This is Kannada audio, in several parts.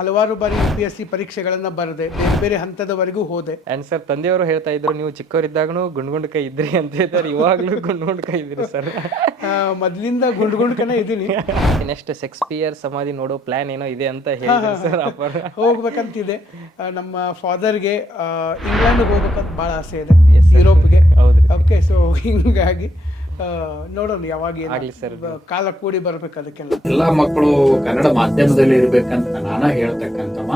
ಹಲವಾರು ಬಾರಿ UPSC ಪರೀಕ್ಷೆಗಳನ್ನು ಬರೆದೆ, ಬೇರೆ ಬೇರೆ ಹಂತದವರೆಗೂ ಹೋದೆ. ಆ್ಯಂಡ್ ಸರ್ ತಂದೆಯವರು ಹೇಳ್ತಾ ಇದ್ರು ನೀವು ಚಿಕ್ಕವರಿದ್ದಾಗೂ ಗುಂಡ್ ಕೈ ಇದ್ರಿ ಅಂತ ಹೇಳ್ತಾರೆ, ಇವಾಗಲೂ ಗುಂಡ್ ಕೈ ಇದ್ರಿ ಸರ್. ಮೊದಲಿಂದ ಗುಂಡ್ಕನೇ ಇದ್ದೀನಿ. ನೆಕ್ಸ್ಟ್ ಶೇಕ್ಸ್ಪಿಯರ್ ಸಮಾಧಿ ನೋಡೋ ಪ್ಲಾನ್ ಏನೋ ಇದೆ ಅಂತ ಹೇಳಿದ್ರು ಸರ್. ಹೋಗ್ಬೇಕಂತಿದೆ. ನಮ್ಮ ಫಾದರ್ಗೆ ಇಂಗ್ಲೆಂಡ್ಗೆ ಹೋಗ್ಬೇಕಂತ ಭಾಳ ಆಸೆ ಇದೆ, ಯುರೋಪ್ಗೆ. ಹೌದ್ರಿ. ಓಕೆ, ಸೊ ಹಿಂಗಾಗಿ ನೋಡೋಣ ಯಾವಾಗ ಆಗ್ಲಿ ಸರ್. ಕಾಲ ಕೂಡಿ ಬರ್ಬೇಕು ಅದಕ್ಕೆಲ್ಲ. ಎಲ್ಲಾ ಮಕ್ಕಳು ಕನ್ನಡ ಮಾಧ್ಯಮದಲ್ಲಿ ಇರ್ಬೇಕಂತ ನಾನ ಹೇಳ್ತಕ್ಕಂತವ.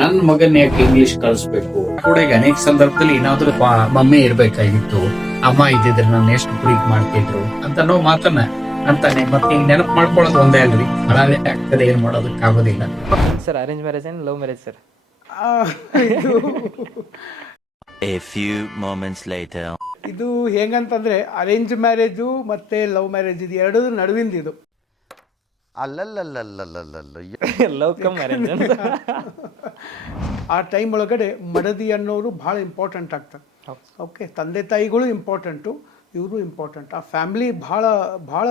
ನನ್ ಮಗನ್ ಯಾಕೆ ಇಂಗ್ಲಿಷ್ ಕಲಿಸ್ಬೇಕು ಕೂಡ ಈಗ ಅನೇಕ ಸಂದರ್ಭದಲ್ಲಿ ಏನಾದ್ರೂ ಮಮ್ಮಿ ಇರ್ಬೇಕಾಗಿತ್ತು, ಅಮ್ಮ ಇದ್ದಿದ್ರೆ ನಾನು ಎಷ್ಟು ಪ್ರೀತಿ ಮಾಡ್ತಿದ್ರು ಅಂತ ಅನ್ನೋ ಮಾತನ್ನ ಅಂತಾನೆ. ಮತ್ತೆ ಈಗ ನೆನಪು ಮಾಡ್ಕೊಳ್ಳೋದು ಒಂದೇ ಅಲ್ರಿ, ಹಳಾವೆ ಆಗ್ತದೆ, ಏನ್ ಮಾಡೋದಕ್ಕೆ ಆಗೋದಿಲ್ಲ. Sir arrange marriage and love marriage sir? A few moments later. ಇದು ಹೆಂಗಂತಂದ್ರೆ ಅರೇಂಜ್ ಮ್ಯಾರೇಜು ಮತ್ತೆ ಲವ್ ಮ್ಯಾರೇಜ್ ಇದು ಎರಡೂ ನಡುವಿಂದ ಇದು. ಲವ್ ಕಮ್ ಮ್ಯಾರೇಜ್ ಅಂತ. ಆ ಟೈಮ್ ಒಳಗಡೆ ಮಡದಿ ಅನ್ನೋರು ಭಾಳ ಇಂಪಾರ್ಟೆಂಟ್ ಆಗ್ತಾರೆ. ಓಕೆ, ತಂದೆ ತಾಯಿಗಳು ಇಂಪಾರ್ಟೆಂಟು, ಇವರು ಇಂಪಾರ್ಟೆಂಟ್. ಆ ಫ್ಯಾಮಿಲಿ ಭಾಳ ಭಾಳ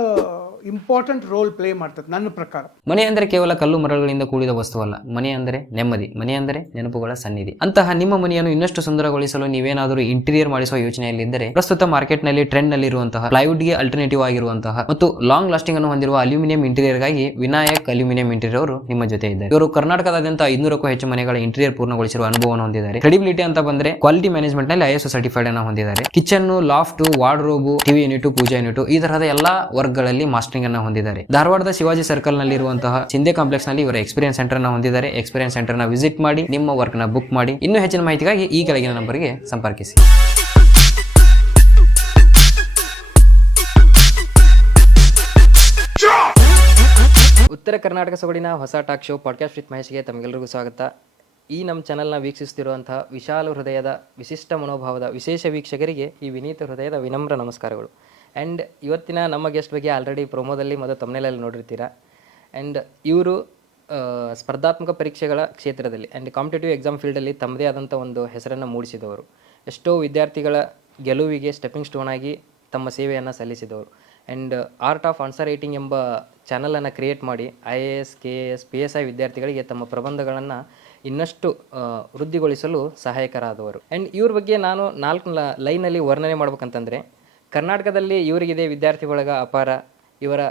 ಇಂಪಾರ್ಟೆಂಟ್ ರೋಲ್ ಪ್ಲೇ ಮಾಡ್ತದೆ ನನ್ನ ಪ್ರಕಾರ. ಮನೆ ಅಂದರೆ ಕೇವಲ ಕಲ್ಲು ಮರಗಳಿಂದ ಕೂಡಿದ ವಸ್ತುವಲ್ಲ, ಮನೆ ಅಂದರೆ ನೆಮ್ಮದಿ, ಮನೆ ಅಂದರೆ ನೆನಪುಗಳ ಸನ್ನಿಧಿ. ಅಂತಹ ನಿಮ್ಮ ಮನೆಯನ್ನು ಇನ್ನಷ್ಟು ಸುಂದರಗೊಳಿಸಲು ನೀವೇನಾದರೂ ಇಂಟೀರಿಯರ್ ಮಾಡಿಸುವ ಯೋಚನೆಯಲ್ಲಿದ್ದರೆ, ಪ್ರಸ್ತುತ ಮಾರ್ಕೆಟ್ ನಲ್ಲಿ ಟ್ರೆಂಡ್ ನಲ್ಲಿ ಇರುವಂತಹ ಪ್ಲೈವುಡ್ಗೆ ಅಲ್ಟರ್ನೇಟಿವ್ ಆಗಿರುವಂತಹ ಮತ್ತು ಲಾಂಗ್ ಲಾಸ್ಟಿಂಗ್ ಅನ್ನು ಹೊಂದಿರುವ ಅಲ್ಯೂಮಿನಿಯಂ ಇಂಟೀರಿಯರ್ ಗಾಗಿ ವಿನಾಯಕ್ ಅಲ್ಯೂಮಿನಿಯಂ ಇಂಟೀರಿಯರ್ ಅವರು ನಿಮ್ಮ ಜೊತೆ ಇದ್ದಾರೆ. ಇವರು ಕರ್ನಾಟಕದಾದ್ಯಂತ 500ಕ್ಕೂ ಹೆಚ್ಚು ಮನೆಗಳ ಇಂಟೀರಿಯರ್ ಪೂರ್ಣಗೊಳಿಸಿರುವ ಅನುಭವವನ್ನು ಹೊಂದಿದ್ದಾರೆ. ಕ್ರೆಡಿಬಿಲಿಟಿ ಅಂತ ಬಂದ್ರೆ ಕ್ವಾಲಿಟಿ ಮ್ಯಾನೇಜ್ಮೆಂಟ್ ನಲ್ಲಿ ISO ಸರ್ಟಿಫೈಡ್ ಅನ್ನು ಹೊಂದಿದ್ದಾರೆ. Kitchen, loft, wardrobe, TV unit, pooja unit ಈ ತರಹದ ಎಲ್ಲಾ ವರ್ಕ್ ಗಳಲ್ಲಿ ಮಾಸ್ಟರಿಂಗ್ ಅನ್ನು ಹೊಂದಿದ್ದಾರೆ. ಧಾರವಾಡದ ಶಿವಾಜಿ ಸರ್ಕಲ್ ನಲ್ಲಿ ಇರುವಂತಹ ಸಿಂಧೆ ಕಾಂಪ್ಲೆಕ್ಸ್ ನಲ್ಲಿ ಇವರ ಎಕ್ಸ್ಪೀರಿಯನ್ಸ್ ಸೆಂಟರ್ ನ ಹೊಂದಿದ್ದಾರೆ. ಎಕ್ಸ್ಪೀರಿಯನ್ಸ್ ಸೆಂಟರ್ ನ ವಿಸಿಟ್ ಮಾಡಿ ನಿಮ್ಮ ವರ್ಕ್ ನ ಬುಕ್ ಮಾಡಿ. ಇನ್ನೂ ಹೆಚ್ಚಿನ ಮಾಹಿತಿಗಾಗಿ ಈ ಕೆಳಗಿನ ನಂಬರ್ಗೆ ಸಂಪರ್ಕಿಸಿ. ಉತ್ತರ ಕರ್ನಾಟಕ ಸೊಗಡಿನ ಹೊಸ ಟಾಕ್ ಶೋ ಪಾಡ್ಕಾಸ್ಟ್ ವಿತ್ ಮಹೇಶ್ಗೆ ತಮಗೆಲ್ಲರಿಗೂ ಸ್ವಾಗತ. ಈ ನಮ್ಮ ಚಾನಲ್ನ ವೀಕ್ಷಿಸುತ್ತಿರುವಂತಹ ವಿಶಾಲ ಹೃದಯದ, ವಿಶಿಷ್ಟ ಮನೋಭಾವದ, ವಿಶೇಷ ವೀಕ್ಷಕರಿಗೆ ಈ ವಿನೀತ ಹೃದಯದ ವಿನಮ್ರ ನಮಸ್ಕಾರಗಳು. ಆ್ಯಂಡ್ ಇವತ್ತಿನ ನಮ್ಮ ಗೆಸ್ಟ್ ಬಗ್ಗೆ ಆಲ್ರೆಡಿ ಪ್ರೊಮೋದಲ್ಲಿ ಮತ್ತು ತಮ್ನೆಲಲ್ಲಿ ನೋಡಿರ್ತೀರ. ಆ್ಯಂಡ್ ಇವರು ಸ್ಪರ್ಧಾತ್ಮಕ ಪರೀಕ್ಷೆಗಳ ಕ್ಷೇತ್ರದಲ್ಲಿ ಆ್ಯಂಡ್ ಕಾಂಪಿಟೇಟಿವ್ ಎಕ್ಸಾಮ್ ಫೀಲ್ಡಲ್ಲಿ ತಮ್ಮದೇ ಆದಂಥ ಒಂದು ಹೆಸರನ್ನು ಮೂಡಿಸಿದವರು. ಎಷ್ಟೋ ವಿದ್ಯಾರ್ಥಿಗಳ ಗೆಲುವಿಗೆ ಸ್ಟೆಪ್ಪಿಂಗ್ ಸ್ಟೋನ್ ಆಗಿ ತಮ್ಮ ಸೇವೆಯನ್ನು ಸಲ್ಲಿಸಿದವರು. And art of answer writing ಎಂಬ ಚಾನಲನ್ನು ಕ್ರಿಯೇಟ್ ಮಾಡಿ IAS, KAS, PSI ವಿದ್ಯಾರ್ಥಿಗಳಿಗೆ ತಮ್ಮ ಪ್ರಬಂಧಗಳನ್ನು ಇನ್ನಷ್ಟು ವೃದ್ಧಿಗೊಳಿಸಲು ಸಹಾಯಕರಾದವರು. ಆ್ಯಂಡ್ ಇವ್ರ ಬಗ್ಗೆ ನಾನು 4 ಲೈನಲ್ಲಿ ವರ್ಣನೆ ಮಾಡ್ಬೇಕಂತಂದರೆ, ಕರ್ನಾಟಕದಲ್ಲಿ ಇವರಿಗಿದೆ ವಿದ್ಯಾರ್ಥಿ ಬಳಗ ಅಪಾರ. ಇವರ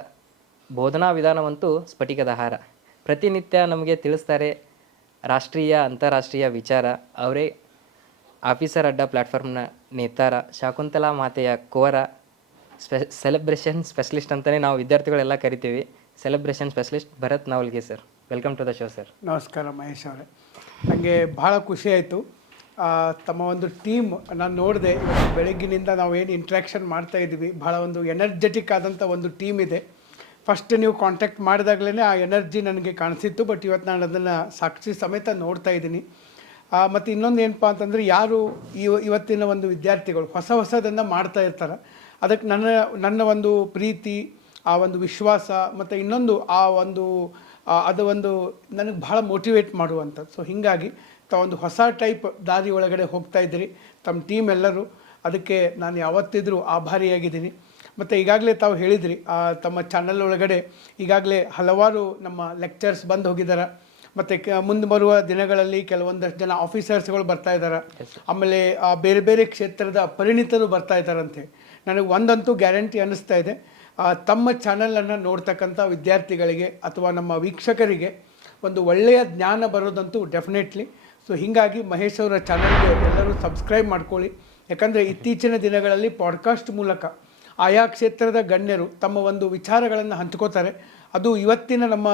ಬೋಧನಾ ವಿಧಾನವಂತೂ ಸ್ಫಟಿಕದ ಹಾರ. ಪ್ರತಿನಿತ್ಯ ನಮಗೆ ತಿಳಿಸ್ತಾರೆ ರಾಷ್ಟ್ರೀಯ ಅಂತಾರಾಷ್ಟ್ರೀಯ ವಿಚಾರ. ಅವರೇ ಆಫೀಸರ್ ಅಡ್ಡ ಪ್ಲ್ಯಾಟ್ಫಾರ್ಮ್ನ ನೇತಾರ, ಶಾಕುಂತಲಾ ಮಾತೆಯ ಕೋರ, ಸೆಲೆಬ್ರೇಷನ್ ಸ್ಪೆಷಲಿಸ್ಟ್ ಅಂತಲೇ ನಾವು ವಿದ್ಯಾರ್ಥಿಗಳೆಲ್ಲ ಕರಿತೀವಿ. ಸೆಲೆಬ್ರೇಷನ್ ಸ್ಪೆಷಲಿಸ್ಟ್ ಭರತ್ ನಾವಲ್ಗೆ sir, welcome to the show sir. ನಮಸ್ಕಾರ ಮಹೇಶ್ ಅವರೇ. ನನಗೆ ಭಾಳ ಖುಷಿ ಆಯಿತು. ತಮ್ಮ ಒಂದು ಟೀಮ್ ನಾನು ನೋಡಿದೆ. ಬೆಳಗ್ಗಿನಿಂದ ನಾವು ಏನು ಇಂಟ್ರ್ಯಾಕ್ಷನ್ ಮಾಡ್ತಾ ಇದ್ದೀವಿ, ಭಾಳ ಒಂದು ಎನರ್ಜೆಟಿಕ್ ಆದಂಥ ಒಂದು ಟೀಮ್ ಇದೆ. ಫಸ್ಟ್ ನೀವು ಕಾಂಟ್ಯಾಕ್ಟ್ ಮಾಡಿದಾಗಲೇ ಆ ಎನರ್ಜಿ ನನಗೆ ಕಾಣಿಸಿತ್ತು. ಬಟ್ ಇವತ್ತು ನಾನು ಅದನ್ನು ಸಾಕ್ಷಿ ಸಮೇತ ನೋಡ್ತಾ ಇದ್ದೀನಿ. ಮತ್ತು ಇನ್ನೊಂದು ಏನಪ್ಪ ಅಂತಂದರೆ, ಯಾರು ಇವತ್ತಿನ ಒಂದು ವಿದ್ಯಾರ್ಥಿಗಳು ಹೊಸದನ್ನು ಮಾಡ್ತಾ ಇರ್ತಾರೆ, ಅದಕ್ಕೆ ನನ್ನ ಒಂದು ಪ್ರೀತಿ, ಆ ಒಂದು ವಿಶ್ವಾಸ ಮತ್ತು ಇನ್ನೊಂದು ಅದು ಒಂದು ನನಗೆ ಭಾಳ ಮೋಟಿವೇಟ್ ಮಾಡುವಂಥದ್ದು. ಸೊ ಹೀಗಾಗಿ ಒಂದು ಹೊಸ ಟೈಪ್ ದಾರಿ ಒಳಗಡೆ ಹೋಗ್ತಾ ಇದ್ದೀರಿ ತಮ್ಮ ಟೀಮ್ ಎಲ್ಲರೂ. ಅದಕ್ಕೆ ನಾನು ಯಾವತ್ತಿದ್ರೂ ಆಭಾರಿಯಾಗಿದ್ದೀನಿ. ಮತ್ತು ಈಗಾಗಲೇ ತಾವು ಹೇಳಿದ್ರಿ, ತಮ್ಮ ಚಾನಲ್ ಒಳಗಡೆ ಈಗಾಗಲೇ ಹಲವಾರು ನಮ್ಮ ಲೆಕ್ಚರ್ಸ್ ಬಂದು ಹೋಗಿದ್ದಾರೆ. ಮತ್ತು ಮುಂದೆ ಬರುವ ದಿನಗಳಲ್ಲಿ ಕೆಲವೊಂದಷ್ಟು ಜನ ಆಫೀಸರ್ಸ್ಗಳು ಬರ್ತಾ ಇದ್ದಾರೆ. ಆಮೇಲೆ ಬೇರೆ ಬೇರೆ ಕ್ಷೇತ್ರದ ಪರಿಣಿತರು ಬರ್ತಾ ಇದ್ದಾರಂತೆ. ನನಗೆ ಒಂದಂತೂ ಗ್ಯಾರಂಟಿ ಅನ್ನಿಸ್ತಾ ಇದೆ, ತಮ್ಮ ಚಾನಲನ್ನು ನೋಡ್ತಕ್ಕಂಥ ವಿದ್ಯಾರ್ಥಿಗಳಿಗೆ ಅಥವಾ ನಮ್ಮ ವೀಕ್ಷಕರಿಗೆ ಒಂದು ಒಳ್ಳೆಯ ಜ್ಞಾನ ಬರೋದಂತೂ ಡೆಫಿನೆಟ್ಲಿ. ಸೊ ಹೀಗಾಗಿ ಮಹೇಶ್ ಅವರ ಚಾನಲ್ಗೆ ಎಲ್ಲರೂ ಸಬ್ಸ್ಕ್ರೈಬ್ ಮಾಡ್ಕೊಳ್ಳಿ. ಯಾಕಂದರೆ ಇತ್ತೀಚಿನ ದಿನಗಳಲ್ಲಿ ಪಾಡ್ಕಾಸ್ಟ್ ಮೂಲಕ ಆಯಾ ಕ್ಷೇತ್ರದ ಗಣ್ಯರು ತಮ್ಮ ಒಂದು ವಿಚಾರಗಳನ್ನು ಹಂಚ್ಕೋತಾರೆ. ಅದು ಇವತ್ತಿನ ನಮ್ಮ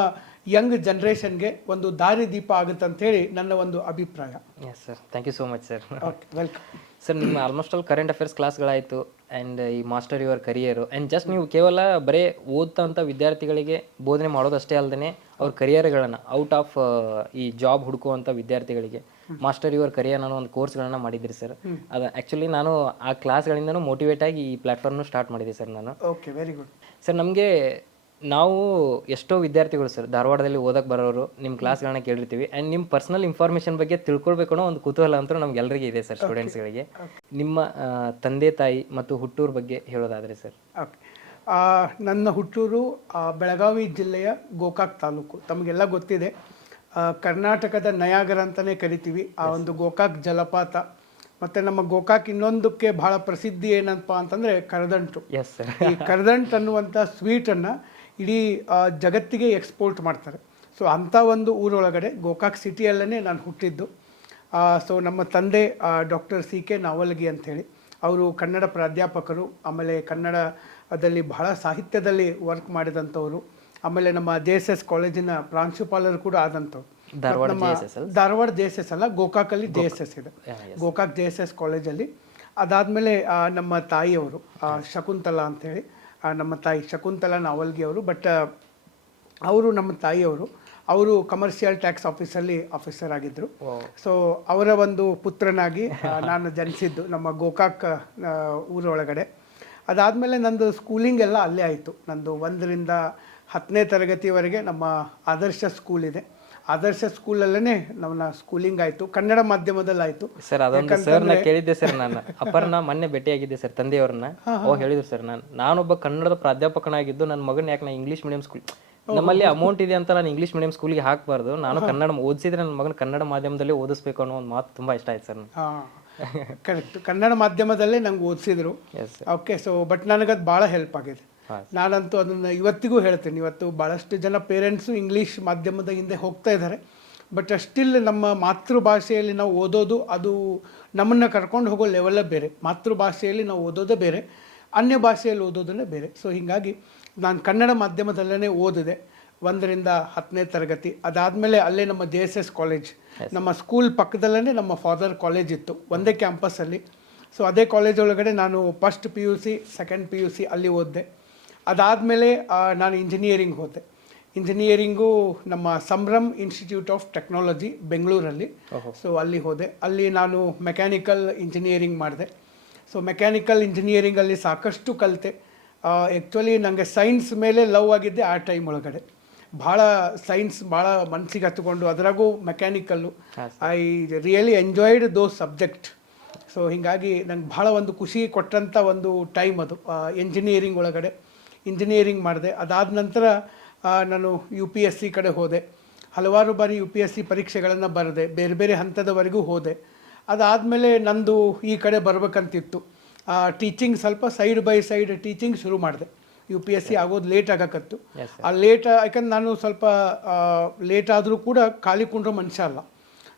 ಯಂಗ್ ಜನ್ರೇಷನ್ಗೆ ಒಂದು ದಾರಿದೀಪ ಆಗುತ್ತೆ ಅಂಥೇಳಿ ನನ್ನ ಒಂದು ಅಭಿಪ್ರಾಯ. Yes sir, thank you so much sir. Okay, welcome sir. ನಿಮ್ಮ ಆಲ್ಮೋಸ್ಟ್ ಆಲ್ ಕರೆಂಟ್ ಅಫೇರ್ಸ್ ಕ್ಲಾಸ್ಗಳಾಯಿತು ಆ್ಯಂಡ್ ಈ master your career. And just ನೀವು ಕೇವಲ ಬರೀ ಓದ್ತಂಥ ವಿದ್ಯಾರ್ಥಿಗಳಿಗೆ ಬೋಧನೆ ಮಾಡೋದಷ್ಟೇ ಅಲ್ಲದೆ ಅವ್ರ ಕರಿಯರ್ಗಳನ್ನು ಔಟ್ ಆಫ್ ಈ ಜಾಬ್ ಹುಡುಕುವಂಥ ವಿದ್ಯಾರ್ಥಿಗಳಿಗೆ ಮಾಸ್ಟರ್ ಯುವರ್ ಕರಿಯರ್ ಅನ್ನೋ ಒಂದು ಕೋರ್ಸ್ಗಳನ್ನು ಮಾಡಿದ್ರಿ ಸರ್. ಅದು ಆ್ಯಕ್ಚುಲಿ ನಾನು ಆ ಕ್ಲಾಸ್ಗಳಿಂದನೂ ಮೋಟಿವೇಟ್ ಆಗಿ ಈ ಪ್ಲ್ಯಾಟ್ಫಾರ್ಮ್ನು ಸ್ಟಾರ್ಟ್ ಮಾಡಿದೆ ಸರ್ ನಾನು. Okay, very good sir. ನಮಗೆ ನಾವು ಎಷ್ಟೋ ವಿದ್ಯಾರ್ಥಿಗಳು ಸರ್ ಧಾರವಾಡದಲ್ಲಿ ಓದಕ್ಕೆ ಬರೋರು ನಿಮ್ಮ ಕ್ಲಾಸ್ಗಳನ್ನ ಕೇಳಿರ್ತೀವಿ. ಆ್ಯಂಡ್ ನಿಮ್ಮ ಪರ್ಸನಲ್ ಇನ್ಫಾರ್ಮೇಷನ್ ಬಗ್ಗೆ ತಿಳ್ಕೊಳ್ಬೇಕು ಅನ್ನೋ ಒಂದು ಕುತೂಹಲ ಅಂತೂ ನಮ್ಗೆಲ್ಲರಿಗೆ ಇದೆ ಸರ್, ಸ್ಟೂಡೆಂಟ್ಸ್ಗಳಿಗೆ. ನಿಮ್ಮ ತಂದೆ ತಾಯಿ ಮತ್ತು ಹುಟ್ಟೂರು ಬಗ್ಗೆ ಹೇಳೋದಾದರೆ ಸರ್? ಓಕೆ, ನನ್ನ ಹುಟ್ಟೂರು ಬೆಳಗಾವಿ ಜಿಲ್ಲೆಯ ಗೋಕಾಕ್ ತಾಲೂಕು. ತಮಗೆಲ್ಲ ಗೊತ್ತಿದೆ, ಕರ್ನಾಟಕದ ನಯಾಗರ ಅಂತಲೇ ಕರಿತೀವಿ ಆ ಒಂದು ಗೋಕಾಕ್ ಜಲಪಾತ. ಮತ್ತು ನಮ್ಮ ಗೋಕಾಕ್ ಇನ್ನೊಂದಕ್ಕೆ ಭಾಳ ಪ್ರಸಿದ್ಧಿ ಏನಪ್ಪ ಅಂತಂದರೆ ಕರದಂಟು. Yes sir. ಈ ಕರದಂಟು ಅನ್ನುವಂಥ ಸ್ವೀಟನ್ನು ಇಡೀ ಜಗತ್ತಿಗೆ ಎಕ್ಸ್ಪೋರ್ಟ್ ಮಾಡ್ತಾರೆ. ಸೊ ಅಂಥ ಒಂದು ಊರೊಳಗಡೆ ಗೋಕಾಕ್ ಸಿಟಿಯಲ್ಲೇ ನಾನು ಹುಟ್ಟಿದ್ದು. ಸೊ ನಮ್ಮ ತಂದೆ ಡಾಕ್ಟರ್ CK ನಾವಲ್ಗಿ ಅಂಥೇಳಿ, ಅವರು ಕನ್ನಡ ಪ್ರಾಧ್ಯಾಪಕರು, ಆಮೇಲೆ ಕನ್ನಡದಲ್ಲಿ ಬಹಳ ಸಾಹಿತ್ಯದಲ್ಲಿ ವರ್ಕ್ ಮಾಡಿದಂಥವ್ರು, ಆಮೇಲೆ ನಮ್ಮ JSS ಕಾಲೇಜಿನ ಪ್ರಾಂಶುಪಾಲರು ಕೂಡ ಆದಂಥವ್ರು. ನಮ್ಮ ಧಾರವಾಡ JSS ಅಲ್ಲ, ಗೋಕಾಕಲ್ಲಿ JSS ಇದೆ, ಗೋಕಾಕ್ JSS ಕಾಲೇಜಲ್ಲಿ. ಅದಾದಮೇಲೆ ನಮ್ಮ ತಾಯಿಯವರು ಶಕುಂತಲಾ ಅಂಥೇಳಿ, ನಮ್ಮ ತಾಯಿ ಶಕುಂತಲಾ ನಾವಲ್ಗಿ ಅವರು. ಬಟ್ ಅವರು ನಮ್ಮ ತಾಯಿಯವರು, ಅವರು ಕಮರ್ಷಿಯಲ್ ಟ್ಯಾಕ್ಸ್ ಆಫೀಸರ್ ಆಗಿದ್ದರು. ಸೊ ಅವರ ಒಂದು ಪುತ್ರನಾಗಿ ನಾನು ಜನಿಸಿದ್ದು ನಮ್ಮ ಗೋಕಾಕ್ ಊರೊಳಗಡೆ. ಅದಾದಮೇಲೆ ನಂದು ಸ್ಕೂಲಿಂಗ್ ಎಲ್ಲ ಅಲ್ಲೇ ಆಯಿತು. ನಂದು 1ರಿಂದ 10ನೇ ತರಗತಿವರೆಗೆ ನಮ್ಮ ಆದರ್ಶ ಸ್ಕೂಲ್ ಇದೆ. ಆದರ್ಶ ಸ್ಕೂಲಲ್ಲೇ ನನ್ನ ಸ್ಕೂಲಿಂಗ್ ಆಯಿತು, ಕನ್ನಡ ಮಾಧ್ಯಮದಲ್ಲಿ ಆಯಿತು ಸರ್. ಅದೊಂದು ಸರ್ನ ಕೇಳಿದ್ದೆ ಸರ್, ನಾನು ಅಪರ್ನ ಮೊನ್ನೆ ಭೇಟಿಯಾಗಿದ್ದೆ ಸರ್ ತಂದೆಯವ್ರನ್ನ. ಹೇಳಿದ್ರು ಸರ್, ನಾನೊಬ್ಬ ಕನ್ನಡದ ಪ್ರಾಧ್ಯಾಪಕನಾಗಿದ್ದು ನನ್ನ ಮಗನ ಯಾಕೆ ನಾನು ಇಂಗ್ಲೀಷ್ ಮೀಡಿಯಂ ಸ್ಕೂಲ್, ನಮ್ಮಲ್ಲಿ ಅಮೌಂಟ್ ಇದೆ ಅಂತ ನಾನು ಇಂಗ್ಲೀಷ್ ಮೀಡಿಯಂ ಸ್ಕೂಲ್ಗೆ ಹಾಕಬಾರ್ದು, ನಾನು ಕನ್ನಡ ಓದಿಸಿದ್ರೆ ನನ್ನ ಮಗನ ಕನ್ನಡ ಮಾಧ್ಯಮದಲ್ಲೇ ಓದಿಸ್ಬೇಕು ಅನ್ನೋ ಒಂದು ಮಾತು ತುಂಬ ಇಷ್ಟ ಆಯ್ತು ಸರ್. ಕರೆಕ್ಟ್, ಕನ್ನಡ ಮಾಧ್ಯಮದಲ್ಲೇ ನಂಗೆ ಓದಿಸಿದ್ರು. ಓಕೆ. ಸೊ ಬಟ್ ನನಗದು ಭಾಳ ಹೆಲ್ಪ್ ಆಗಿದೆ. ನಾನಂತೂ ಅದನ್ನು ಇವತ್ತಿಗೂ ಹೇಳ್ತೀನಿ. ಇವತ್ತು ಭಾಳಷ್ಟು ಜನ ಪೇರೆಂಟ್ಸು ಇಂಗ್ಲೀಷ್ ಮಾಧ್ಯಮದ ಹಿಂದೆ ಹೋಗ್ತಾ ಇದ್ದಾರೆ. ಬಟ್ ಸ್ಟಿಲ್ ನಮ್ಮ ಮಾತೃಭಾಷೆಯಲ್ಲಿ ನಾವು ಓದೋದು, ಅದು ನಮ್ಮನ್ನು ಕರ್ಕೊಂಡು ಹೋಗೋ ಲೆವೆಲ್ಲೇ ಬೇರೆ. ಮಾತೃಭಾಷೆಯಲ್ಲಿ ನಾವು ಓದೋದೇ ಬೇರೆ, ಅನ್ಯ ಭಾಷೆಯಲ್ಲಿ ಓದೋದನ್ನೇ ಬೇರೆ. ಸೊ ಹೀಗಾಗಿ ನಾನು ಕನ್ನಡ ಮಾಧ್ಯಮದಲ್ಲೇ ಓದಿದೆ 1ರಿಂದ 10ನೇ ತರಗತಿ. ಅದಾದಮೇಲೆ ಅಲ್ಲೇ ನಮ್ಮ JSS ಕಾಲೇಜ್, ನಮ್ಮ ಸ್ಕೂಲ್ ಪಕ್ಕದಲ್ಲೇ ನಮ್ಮ ಫಾದರ್ ಕಾಲೇಜ್ ಇತ್ತು, ಒಂದೇ ಕ್ಯಾಂಪಸ್ಸಲ್ಲಿ. ಸೊ ಅದೇ ಕಾಲೇಜ್ ಒಳಗಡೆ ನಾನು ಫಸ್ಟ್ PUC, ಸೆಕೆಂಡ್ PUC ಅಲ್ಲಿ ಓದಿದೆ. ಅದಾದಮೇಲೆ ನಾನು ಇಂಜಿನಿಯರಿಂಗ್ ಹೋದೆ. ಇಂಜಿನಿಯರಿಂಗು ನಮ್ಮ ಸಂಭ್ರಮ್ ಇನ್ಸ್ಟಿಟ್ಯೂಟ್ ಆಫ್ ಟೆಕ್ನಾಲಜಿ ಬೆಂಗಳೂರಲ್ಲಿ. ಸೊ ಅಲ್ಲಿ ಹೋದೆ. ಅಲ್ಲಿ ನಾನು ಮೆಕ್ಯಾನಿಕಲ್ ಇಂಜಿನಿಯರಿಂಗ್ ಮಾಡಿದೆ. ಸೊ ಮೆಕ್ಯಾನಿಕಲ್ ಇಂಜಿನಿಯರಿಂಗಲ್ಲಿ ಸಾಕಷ್ಟು ಕಲಿತೆ. ಆ್ಯಕ್ಚುಲಿ ನನಗೆ ಸೈನ್ಸ್ ಮೇಲೆ ಲವ್ ಆಗಿದ್ದೆ ಆ ಟೈಮ್ ಒಳಗಡೆ. ಭಾಳ ಸೈನ್ಸ್ ಭಾಳ ಮನಸ್ಸಿಗೆ ಹತ್ಕೊಂಡು, ಅದರಾಗೂ mechanical, I really enjoyed those subject. So ಹೀಗಾಗಿ ನಂಗೆ ಭಾಳ ಒಂದು ಖುಷಿ ಕೊಟ್ಟಂಥ ಒಂದು ಟೈಮ್ ಅದು ಇಂಜಿನಿಯರಿಂಗ್ ಒಳಗಡೆ. ಇಂಜಿನಿಯರಿಂಗ್ ಮಾಡಿದೆ. ಅದಾದ ನಂತರ ನಾನು UPSC ಕಡೆ ಹೋದೆ. ಹಲವಾರು ಬಾರಿ UPSC ಪರೀಕ್ಷೆಗಳನ್ನು ಬರೆದೆ, ಬೇರೆ ಬೇರೆ ಹಂತದವರೆಗೂ ಹೋದೆ. ಅದಾದಮೇಲೆ ನಂದು ಈ ಕಡೆ ಬರಬೇಕಂತಿತ್ತು, ಟೀಚಿಂಗ್ ಸ್ವಲ್ಪ ಸೈಡ್ ಬೈ ಸೈಡ್ ಟೀಚಿಂಗ್ ಶುರು ಮಾಡಿದೆ. UPSC ಆಗೋದು ಲೇಟ್ ಆಗಕತ್ತು. ಆ ಯಾಕಂದ್ರೆ ನಾನು ಸ್ವಲ್ಪ ಲೇಟ್ ಆದರೂ ಕೂಡ ಖಾಲಿ ಕುಂಡ್ರೋ ಮನುಷ್ಯ ಅಲ್ಲ,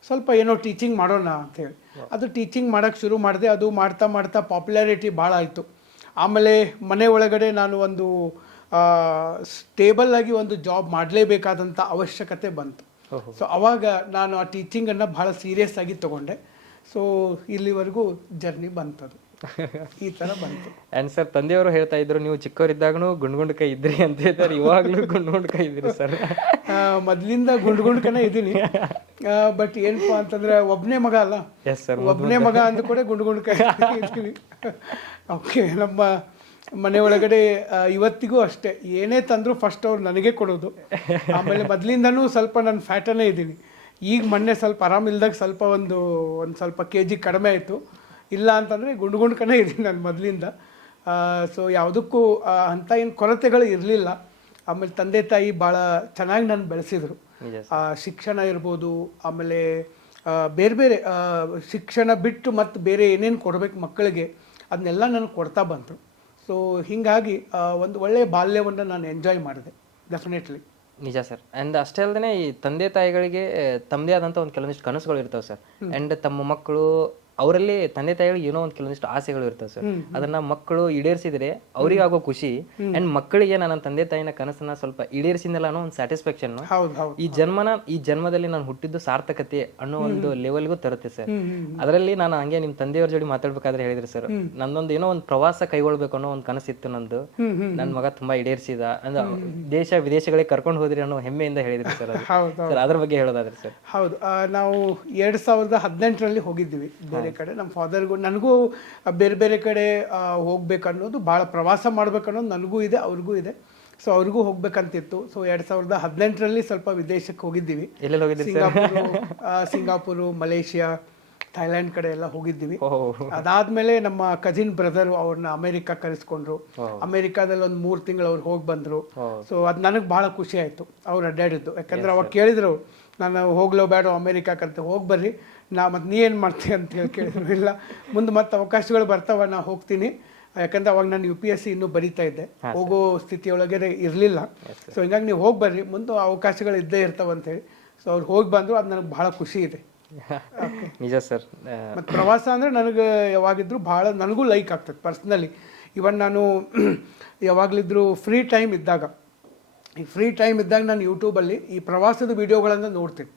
ಸ್ವಲ್ಪ ಏನೋ ಟೀಚಿಂಗ್ ಮಾಡೋಣ ಅಂಥೇಳಿ ಅದು ಟೀಚಿಂಗ್ ಮಾಡೋಕ್ಕೆ ಶುರು ಮಾಡಿದೆ. ಅದು ಮಾಡ್ತಾ ಮಾಡ್ತಾ ಪಾಪ್ಯುಲಾರಿಟಿ ಭಾಳ ಆಯಿತು. ಆಮೇಲೆ ಮನೆ ಒಳಗಡೆ ನಾನು ಒಂದು ಸ್ಟೇಬಲ್ ಆಗಿ ಒಂದು ಜಾಬ್ ಮಾಡಲೇಬೇಕಾದಂಥ ಅವಶ್ಯಕತೆ ಬಂತು. ಸೊ ಅವಾಗ ನಾನು ಆ ಟೀಚಿಂಗನ್ನು ಭಾಳ ಸೀರಿಯಸ್ ಆಗಿ ತೊಗೊಂಡೆ. ಸೊ ಇಲ್ಲಿವರೆಗೂ ಜರ್ನಿ ಬಂತದು, ಈ ಥರ ಬಂತು. ಆ್ಯಂಡ್ ಸರ್, ತಂದೆಯವರು ಹೇಳ್ತಾ ಇದ್ರು ನೀವು ಚಿಕ್ಕವರಿದ್ದಾಗೂ ಗುಂಡ್ ಕೈ ಇದ್ರಿ ಅಂತ ಹೇಳ್ತಾರೆ. ಇವಾಗಲೂ ಗುಂಡ್ ಕೈ ಇದ್ರಿ ಸರ್? ಮೊದಲಿಂದ ಗುಂಡ್ಕನೇ ಇದ್ದೀನಿ. ಬಟ್ ಏನಪ್ಪ ಅಂತಂದರೆ ಒಬ್ಬನೇ ಮಗ ಅಲ್ಲ. ಎಸ್ ಸರ್, ಒಬ್ಬನೇ ಮಗ ಅಂದ ಕೂಡ ಗುಂಡ್ ಕೈ ಇರ್ತೀವಿ. ಓಕೆ. ನಮ್ಮ ಮನೆ ಒಳಗಡೆ ಇವತ್ತಿಗೂ ಅಷ್ಟೇ, ಏನೇ ತಂದರೂ ಫಸ್ಟ್ ಅವ್ರು ನನಗೆ ಕೊಡೋದು. ಆಮೇಲೆ ಮೊದಲಿಂದನೂ ಸ್ವಲ್ಪ ನಾನು ಫ್ಯಾಟನೇ ಇದ್ದೀನಿ. ಈಗ ಮೊನ್ನೆ ಸ್ವಲ್ಪ ಆರಾಮಿಲ್ದಾಗ ಸ್ವಲ್ಪ ಒಂದು ಸ್ವಲ್ಪ KG ಕಡಿಮೆ ಆಯಿತು. ಇಲ್ಲ ಅಂತಂದರೆ ಗುಂಡ್ಕನೇ ಇದ್ದೀನಿ ನಾನು ಮೊದಲಿಂದ. ಸೊ ಯಾವುದಕ್ಕೂ ಅಂಥ ಏನು ಕೊರತೆಗಳು ಇರಲಿಲ್ಲ. ಆಮೇಲೆ ತಂದೆ ತಾಯಿ ಭಾಳ ಚೆನ್ನಾಗಿ ನಾನು ಬೆಳೆಸಿದರು. ಶಿಕ್ಷಣ ಇರ್ಬೋದು, ಆಮೇಲೆ ಬೇರೆ ಬೇರೆ ಶಿಕ್ಷಣ ಬಿಟ್ಟು ಮತ್ತು ಬೇರೆ ಏನೇನು ಕೊಡಬೇಕು ಮಕ್ಕಳಿಗೆ ಅದನ್ನೆಲ್ಲ ನನಗೆ ಕೊಡ್ತಾ ಬಂದರು. ಸೊ ಹೀಗಾಗಿ ಒಂದು ಒಳ್ಳೆಯ ಬಾಲ್ಯವನ್ನು ನಾನು ಎಂಜಾಯ್ ಮಾಡಿದೆ ಡೆಫಿನೆಟ್ಲಿ. ನಿಜ ಸರ್. ಆ್ಯಂಡ್ ಅಷ್ಟೇ ಅಲ್ಲದೆ ಈ ತಂದೆ ತಾಯಿಗಳಿಗೆ ತಮ್ಮದೇ ಆದಂಥ ಒಂದು ಕೆಲವೊಂದಿಷ್ಟು ಕನಸುಗಳು ಇರ್ತವೆ ಸರ್. ಆ್ಯಂಡ್ ತಮ್ಮ ಮಕ್ಕಳು ಅವರಲ್ಲಿ ತಂದೆ ತಾಯಿಗಳಿಗೆ ಏನೋ ಒಂದು ಕೆಲವೊಂದಿಷ್ಟು ಆಸೆಗಳು ಇರ್ತವೆ ಸರ್. ಅದನ್ನ ಮಕ್ಕಳು ಈಡೇರಿಸಿದ್ರೆ ಅವ್ರಿಗೆ ಆಗೋ ಖುಷಿ, ಅಂಡ್ ಮಕ್ಕಳಿಗೆ ನನ್ನ ತಂದೆ ತಾಯಿನ ಕನಸನ್ನ ಸ್ವಲ್ಪ ಈಡೇರಿಸಿದ್ನಲ್ಲ ಅನ್ನೋ ಒಂದು ಸ್ಯಾಟಿಸ್ಫ್ಯಾಕ್ಷನ್ ಈ ಜನ್ಮದಲ್ಲಿ ನಾನು ಹುಟ್ಟಿದ್ದು ಸಾರ್ಥಕತೆ ಅನ್ನೋ ಒಂದು ಲೆವೆಲ್ಗೂ ತರುತ್ತೆ ಸರ್. ಅದರಲ್ಲಿ ನಾನು ಹಂಗೆ ನಿಮ್ ತಂದೆಯವ್ರ ಜೋಡಿ ಮಾತಾಡ್ಬೇಕಾದ್ರೆ ಹೇಳಿದ್ರಿ ಸರ್, ನಂದೊಂದು ಏನೋ ಒಂದು ಪ್ರವಾಸ ಕೈಗೊಳ್ಬೇಕು ಅನ್ನೋ ಒಂದು ಕನಸಿತ್ತು ನಂದು. ನನ್ನ ಮಗ ತುಂಬಾ ಈಡೇರಿಸಿದ, ಅಂದ್ರೆ ದೇಶ ವಿದೇಶಗಳಿಗೆ ಕರ್ಕೊಂಡು ಹೋದ್ರಿ ಅನ್ನೋ ಹೆಮ್ಮೆಯಿಂದ ಹೇಳಿದ್ರಿ ಸರ್. ಸರ್ ಅದ್ರ ಬಗ್ಗೆ ಹೇಳೋದಾದ್ರೆ ಸರ್? ಹೌದು, ನಾವು 2018ರಲ್ಲಿ ಹೋಗಿದ್ದೀವಿ ಬೇರೆ ಕಡೆ. ನಮ್ಮ ಫಾದರ್ಗೂ ನನಗೂ ಬೇರೆ ಬೇರೆ ಕಡೆ ಹೋಗ್ಬೇಕನ್ನೋದು, ಭಾಳ ಪ್ರವಾಸ ಮಾಡ್ಬೇಕನ್ನೋದು ನನಗೂ ಇದೆ, ಅವ್ರಿಗೂ ಇದೆ. ಸೊ ಅವ್ರಿಗೂ ಹೋಗ್ಬೇಕಂತಿತ್ತು. ಸೊ 2018ರಲ್ಲಿ ಸ್ವಲ್ಪ ವಿದೇಶಕ್ಕೆ ಹೋಗಿದ್ದೀವಿ. ಸಿಂಗಾಪುರು, ಮಲೇಷಿಯಾ, ಥೈಲ್ಯಾಂಡ್ ಕಡೆ ಎಲ್ಲ ಹೋಗಿದ್ದೀವಿ. ಅದಾದ್ಮೇಲೆ ನಮ್ಮ ಕಜಿನ್ ಬ್ರದರ್ ಅವ್ರನ್ನ ಅಮೆರಿಕ ಕರೆಸ್ಕೊಂಡ್ರು. ಅಮೆರಿಕಾದಲ್ಲಿ ಒಂದು 3 ತಿಂಗಳು ಅವ್ರು ಹೋಗಿ ಬಂದ್ರು. ಸೊ ಅದು ನನಗೆ ಭಾಳ ಖುಷಿ ಆಯಿತು ಅವ್ರು ಅಡ್ಡಾಡಿದ್ದು. ಯಾಕಂದ್ರೆ ಅವಾಗ ಕೇಳಿದ್ರು ನಾನು ಹೋಗ್ಲೋ ಬೇಡ ಅಮೇರಿಕಾಕ್ಕಂತ ಹೋಗಿ ಬರ್ರಿ, ಮತ್ತು ನೀ ಏನು ಮಾಡ್ತೀಯ ಅಂತ ಹೇಳಿ ಕೇಳಿದ್ರು. ಇಲ್ಲ, ಮುಂದೆ ಮತ್ತೆ ಅವಕಾಶಗಳು ಬರ್ತಾವ, ನಾ ಹೋಗ್ತೀನಿ. ಯಾಕಂದ್ರೆ ಅವಾಗ ನಾನು UPSC ಇನ್ನೂ ಬರಿತಾ ಇದ್ದೆ, ಹೋಗೋ ಸ್ಥಿತಿಯೊಳಗೆ ಇರಲಿಲ್ಲ. ಸೊ ಹಿಂಗಾಗಿ ನೀವು ಹೋಗಿ ಬರ್ರಿ, ಮುಂದೆ ಅವಕಾಶಗಳು ಇದ್ದೇ ಇರ್ತಾವಂತೇಳಿ. ಸೊ ಅವ್ರು ಹೋಗಿ ಬಂದರು, ಅದು ನನಗೆ ಭಾಳ ಖುಷಿ ಇದೆ. ನಿಜ ಸರ್. ಮತ್ತು ಪ್ರವಾಸ ಅಂದರೆ ನನಗೆ ಯಾವಾಗಿದ್ರೂ ಭಾಳ ನನಗೂ ಲೈಕ್ ಆಗ್ತದೆ ಪರ್ಸ್ನಲಿ. ಇವನ್ ನಾನು ಯಾವಾಗಲಿದ್ರೂ ಫ್ರೀ ಟೈಮ್ ಇದ್ದಾಗ ನಾನು ಯೂಟ್ಯೂಬಲ್ಲಿ ಈ ಪ್ರವಾಸದ ವಿಡಿಯೋಗಳನ್ನು ನೋಡ್ತೀನಿ.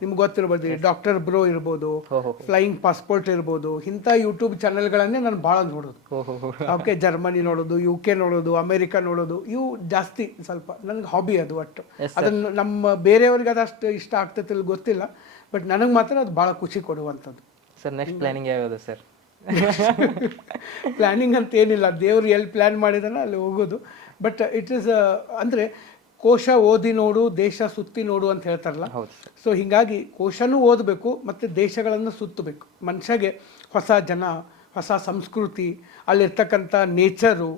ನಿಮ್ಗೆ ಗೊತ್ತಿರ್ಬೋದು, ಡಾಕ್ಟರ್ ಬ್ರೋ ಇರ್ಬೋದು, ಫ್ಲೈಯಿಂಗ್ ಪಾಸ್ಪೋರ್ಟ್ ಇರ್ಬೋದು, ಇಂಥ ಯೂಟ್ಯೂಬ್ ಚಾನೆಲ್ಗಳನ್ನೇ ನಾನು ಭಾಳ ನೋಡೋದು. ಓಕೆ, ಜರ್ಮನಿ ನೋಡೋದು, UK ನೋಡೋದು, ಅಮೇರಿಕಾ ನೋಡೋದು, ಇವು ಜಾಸ್ತಿ ಸ್ವಲ್ಪ ನನಗೆ ಹಾಬಿ ಅದು. ಒಟ್ಟು ಅದನ್ನು ನಮ್ಮ ಬೇರೆಯವ್ರಿಗೆ ಅದಷ್ಟು ಇಷ್ಟ ಆಗ್ತೈತಿಲ್ಲ ಗೊತ್ತಿಲ್ಲ, ಬಟ್ ನನಗೆ ಮಾತ್ರ ಅದು ಭಾಳ ಖುಷಿ ಕೊಡುವಂಥದ್ದು. ಸರ್ ನೆಕ್ಸ್ಟ್ ಪ್ಲಾನಿಂಗ್ ಯಾವ್ದು ಸರ್? ಪ್ಲ್ಯಾನಿಂಗ್ ಅಂತ ಏನಿಲ್ಲ, ದೇವ್ರು ಎಲ್ಲಿ ಪ್ಲ್ಯಾನ್ ಮಾಡಿದಾನೆ ಅಲ್ಲಿ ಹೋಗೋದು. ಬಟ್ ಇಟ್ ಈಸ್ ಅಂದರೆ ಕೋಶ ಓದಿ ನೋಡು, ದೇಶ ಸುತ್ತಿ ನೋಡು ಅಂತ ಹೇಳ್ತಾರಲ್ಲ. ಸೊ ಹೀಗಾಗಿ ಕೋಶನೂ ಓದಬೇಕು ಮತ್ತು ದೇಶಗಳನ್ನು ಸುತ್ತಬೇಕು. ಮನುಷ್ಯಗೆ ಹೊಸ ಜನ, ಹೊಸ ಸಂಸ್ಕೃತಿ, ಅಲ್ಲಿರ್ತಕ್ಕಂಥ ನೇಚರು,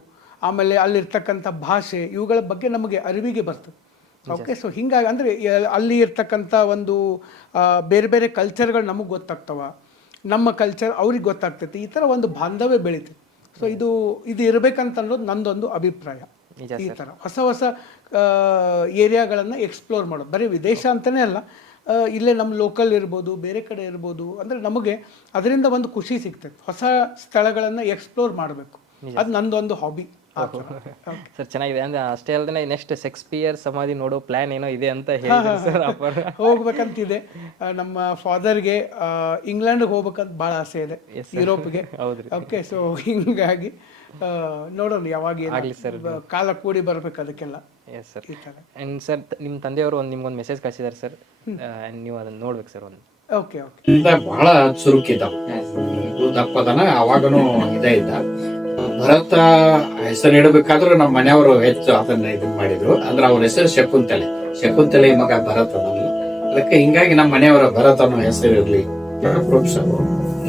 ಆಮೇಲೆ ಅಲ್ಲಿರ್ತಕ್ಕಂಥ ಭಾಷೆ, ಇವುಗಳ ಬಗ್ಗೆ ನಮಗೆ ಅರಿವಿಗೆ ಬರ್ತದೆ. ಓಕೆ, ಸೊ ಹೀಗಾಗಿ ಅಂದರೆ ಅಲ್ಲಿ ಇರ್ತಕ್ಕಂಥ ಒಂದು ಬೇರೆ ಬೇರೆ ಕಲ್ಚರ್ಗಳು ನಮಗೆ ಗೊತ್ತಾಗ್ತವ, ನಮ್ಮ ಕಲ್ಚರ್ ಅವ್ರಿಗೆ ಗೊತ್ತಾಗ್ತೈತಿ. ಈ ಥರ ಒಂದು ಬಾಂಧವ್ಯ ಬೆಳೀತೈತಿ. ಸೊ ಇದು ಇರಬೇಕಂತ ಅನ್ನೋದು ನಂದೊಂದು ಅಭಿಪ್ರಾಯ. ಈ ಥರ ಹೊಸ ಹೊಸ ಏರಿಯಾಗಳನ್ನು ಎಕ್ಸ್ಪ್ಲೋರ್ ಮಾಡೋದು, ಬರೀ ವಿದೇಶ ಅಂತಲೇ ಅಲ್ಲ, ಇಲ್ಲೇ ನಮ್ಮ ಲೋಕಲ್ ಇರ್ಬೋದು, ಬೇರೆ ಕಡೆ ಇರ್ಬೋದು. ಅಂದರೆ ನಮಗೆ ಅದರಿಂದ ಒಂದು ಖುಷಿ ಸಿಗ್ತೈತೆ, ಹೊಸ ಸ್ಥಳಗಳನ್ನು ಎಕ್ಸ್ಪ್ಲೋರ್ ಮಾಡಬೇಕು. ಅದು ನಂದೊಂದು ಹಾಬಿ. ಸರ್ ಚೆನ್ನಾಗಿದೆ. ಅಂದರೆ ಅಷ್ಟೇ ಅಲ್ಲದೆ ನೆಕ್ಸ್ಟ್ ಶೇಕ್ಸ್ಪಿಯರ್ ಸಮಾಧಿ ನೋಡೋ ಪ್ಲ್ಯಾನ್ ಏನೋ ಇದೆ ಅಂತ ಹೇಳಿದ್ರು ಸರ್. ಹೋಗ್ಬೇಕಂತಿದೆ. ನಮ್ಮ ಫಾದರ್ಗೆ ಇಂಗ್ಲೆಂಡ್ಗೆ ಹೋಗ್ಬೇಕಂತ ಭಾಳ ಆಸೆ ಇದೆ, ಯುರೋಪ್ಗೆ. ಓಕೆ, ಸೊ ಹಿಂಗಾಗಿ ನೋಡೋಣ ಯಾವಾಗ ಕಾಲ ಕೂಡಿ ಬರ್ಬೇಕು ಅದಕ್ಕೆಲ್ಲ. Yes sir. ಆ್ಯಂಡ್ ಸರ್ ನಿಮ್ಮ ತಂದೆಯವರು ನಿಮ್ಗೊಂದು ಮೆಸೇಜ್ ಕಳಿಸಿದ್ದಾರೆ ಸರ್, ನೀವು ಅದನ್ನು ನೋಡ್ಬೇಕು ಸರ್. ಒಂದು ಓಕೆ ಬಹಳ ಚುರುಕಿದ್ದಾವ, ದಪ್ಪದನ ಅವಾಗನು ಇದೇ ಇದ್ದ. ಭರತ ಹೆಸರು ಇಡಬೇಕಾದ್ರೆ ನಮ್ಮ ಮನೆಯವರು ಹೆಚ್ಚು ಅದನ್ನ ಇದನ್ ಮಾಡಿದ್ರು. ಅಂದ್ರೆ ಅವ್ರ ಹೆಸರು ಶಕುಂತಲೆ ಮಗ ಭರತ. ಅದಕ್ಕೆ ಹಿಂಗಾಗಿ ನಮ್ಮ ಮನೆಯವರ ಭರತ ಅನ್ನೋ ಹೆಸರು ಇರ್ಲಿ ಪ್ರೋತ್ಸಾಹ.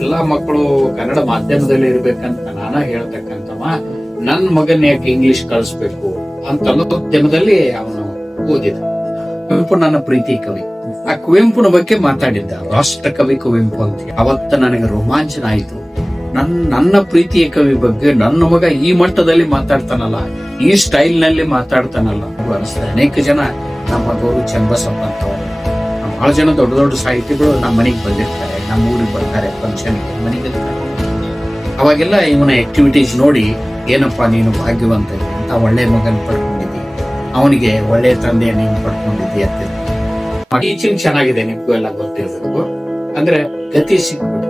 ಎಲ್ಲಾ ಮಕ್ಕಳು ಕನ್ನಡ ಮಾಧ್ಯಮದಲ್ಲಿ ಇರ್ಬೇಕಂತ ನಾನ ಹೇಳ್ತಕ್ಕಂಥವ. ನನ್ ಮಗನ್ ಯಾಕೆ ಇಂಗ್ಲಿಷ್ ಕಳಿಸ್ಬೇಕು ಅಂತ ಅನ್ನೋದ್ಯಮದಲ್ಲಿ ಅವನು ಓದಿದ. ಕುವೆಂಪು ನನ್ನ ಪ್ರೀತಿ ಕವಿ. ಆ ಕುವೆಂಪುನ ಬಗ್ಗೆ ಮಾತಾಡಿದ್ದ, ರಾಷ್ಟ್ರ ಕವಿ ಕುವೆಂಪು ಅಂತ. ಅವತ್ತ ನನಗೆ ರೋಮಾಂಚನ ಆಯ್ತು. ನನ್ನ ಪ್ರೀತಿಯ ಕವಿ ಬಗ್ಗೆ ನನ್ನ ಮಗ ಈ ಮಟ್ಟದಲ್ಲಿ ಮಾತಾಡ್ತಾನಲ್ಲ, ಈ ಸ್ಟೈಲ್ ನಲ್ಲಿ ಮಾತಾಡ್ತಾನಲ್ಲ ಅನಿಸ್ತದೆ. ಅನೇಕ ಜನ ನಮ್ಮ ಗೌರು ಚನ್ನಬಸಪ್ಪ ಅಂತ ಬಹಳ ಜನ ದೊಡ್ಡ ದೊಡ್ಡ ಸಾಹಿತಿಗಳು ನಮ್ಮ ಮನೆಗೆ ಬಂದಿರ್ತಾರೆ, ನಮ್ಮ ಊರಿಗೆ ಬರ್ತಾರೆ ಫಂಕ್ಷನ್ಗೆ, ಮನೆಗೆ. ಅವಾಗೆಲ್ಲ ಇವನ ಆಕ್ಟಿವಿಟೀಸ್ ನೋಡಿ, ಏನಪ್ಪಾ ನೀನು ಭಾಗ್ಯವಂತ ಅಂತ, ಒಳ್ಳೆ ಮಗನ್ ಪಡ್ಕೊಂಡಿದ್ದಿ, ಅವನಿಗೆ ಒಳ್ಳೆ ತಂದೆ ನೀನು ಪಡ್ಕೊಂಡಿದ್ದಿ ಅಂತ. ಟೀಚಿಂಗ್ ಚೆನ್ನಾಗಿದೆ, ನಿಮ್ಗೂ ಎಲ್ಲ ಗೊತ್ತಿರಬೇಕು. ಅಂದ್ರೆ ಗತಿ ಸಿಕ್ಬಿಟ್ಟು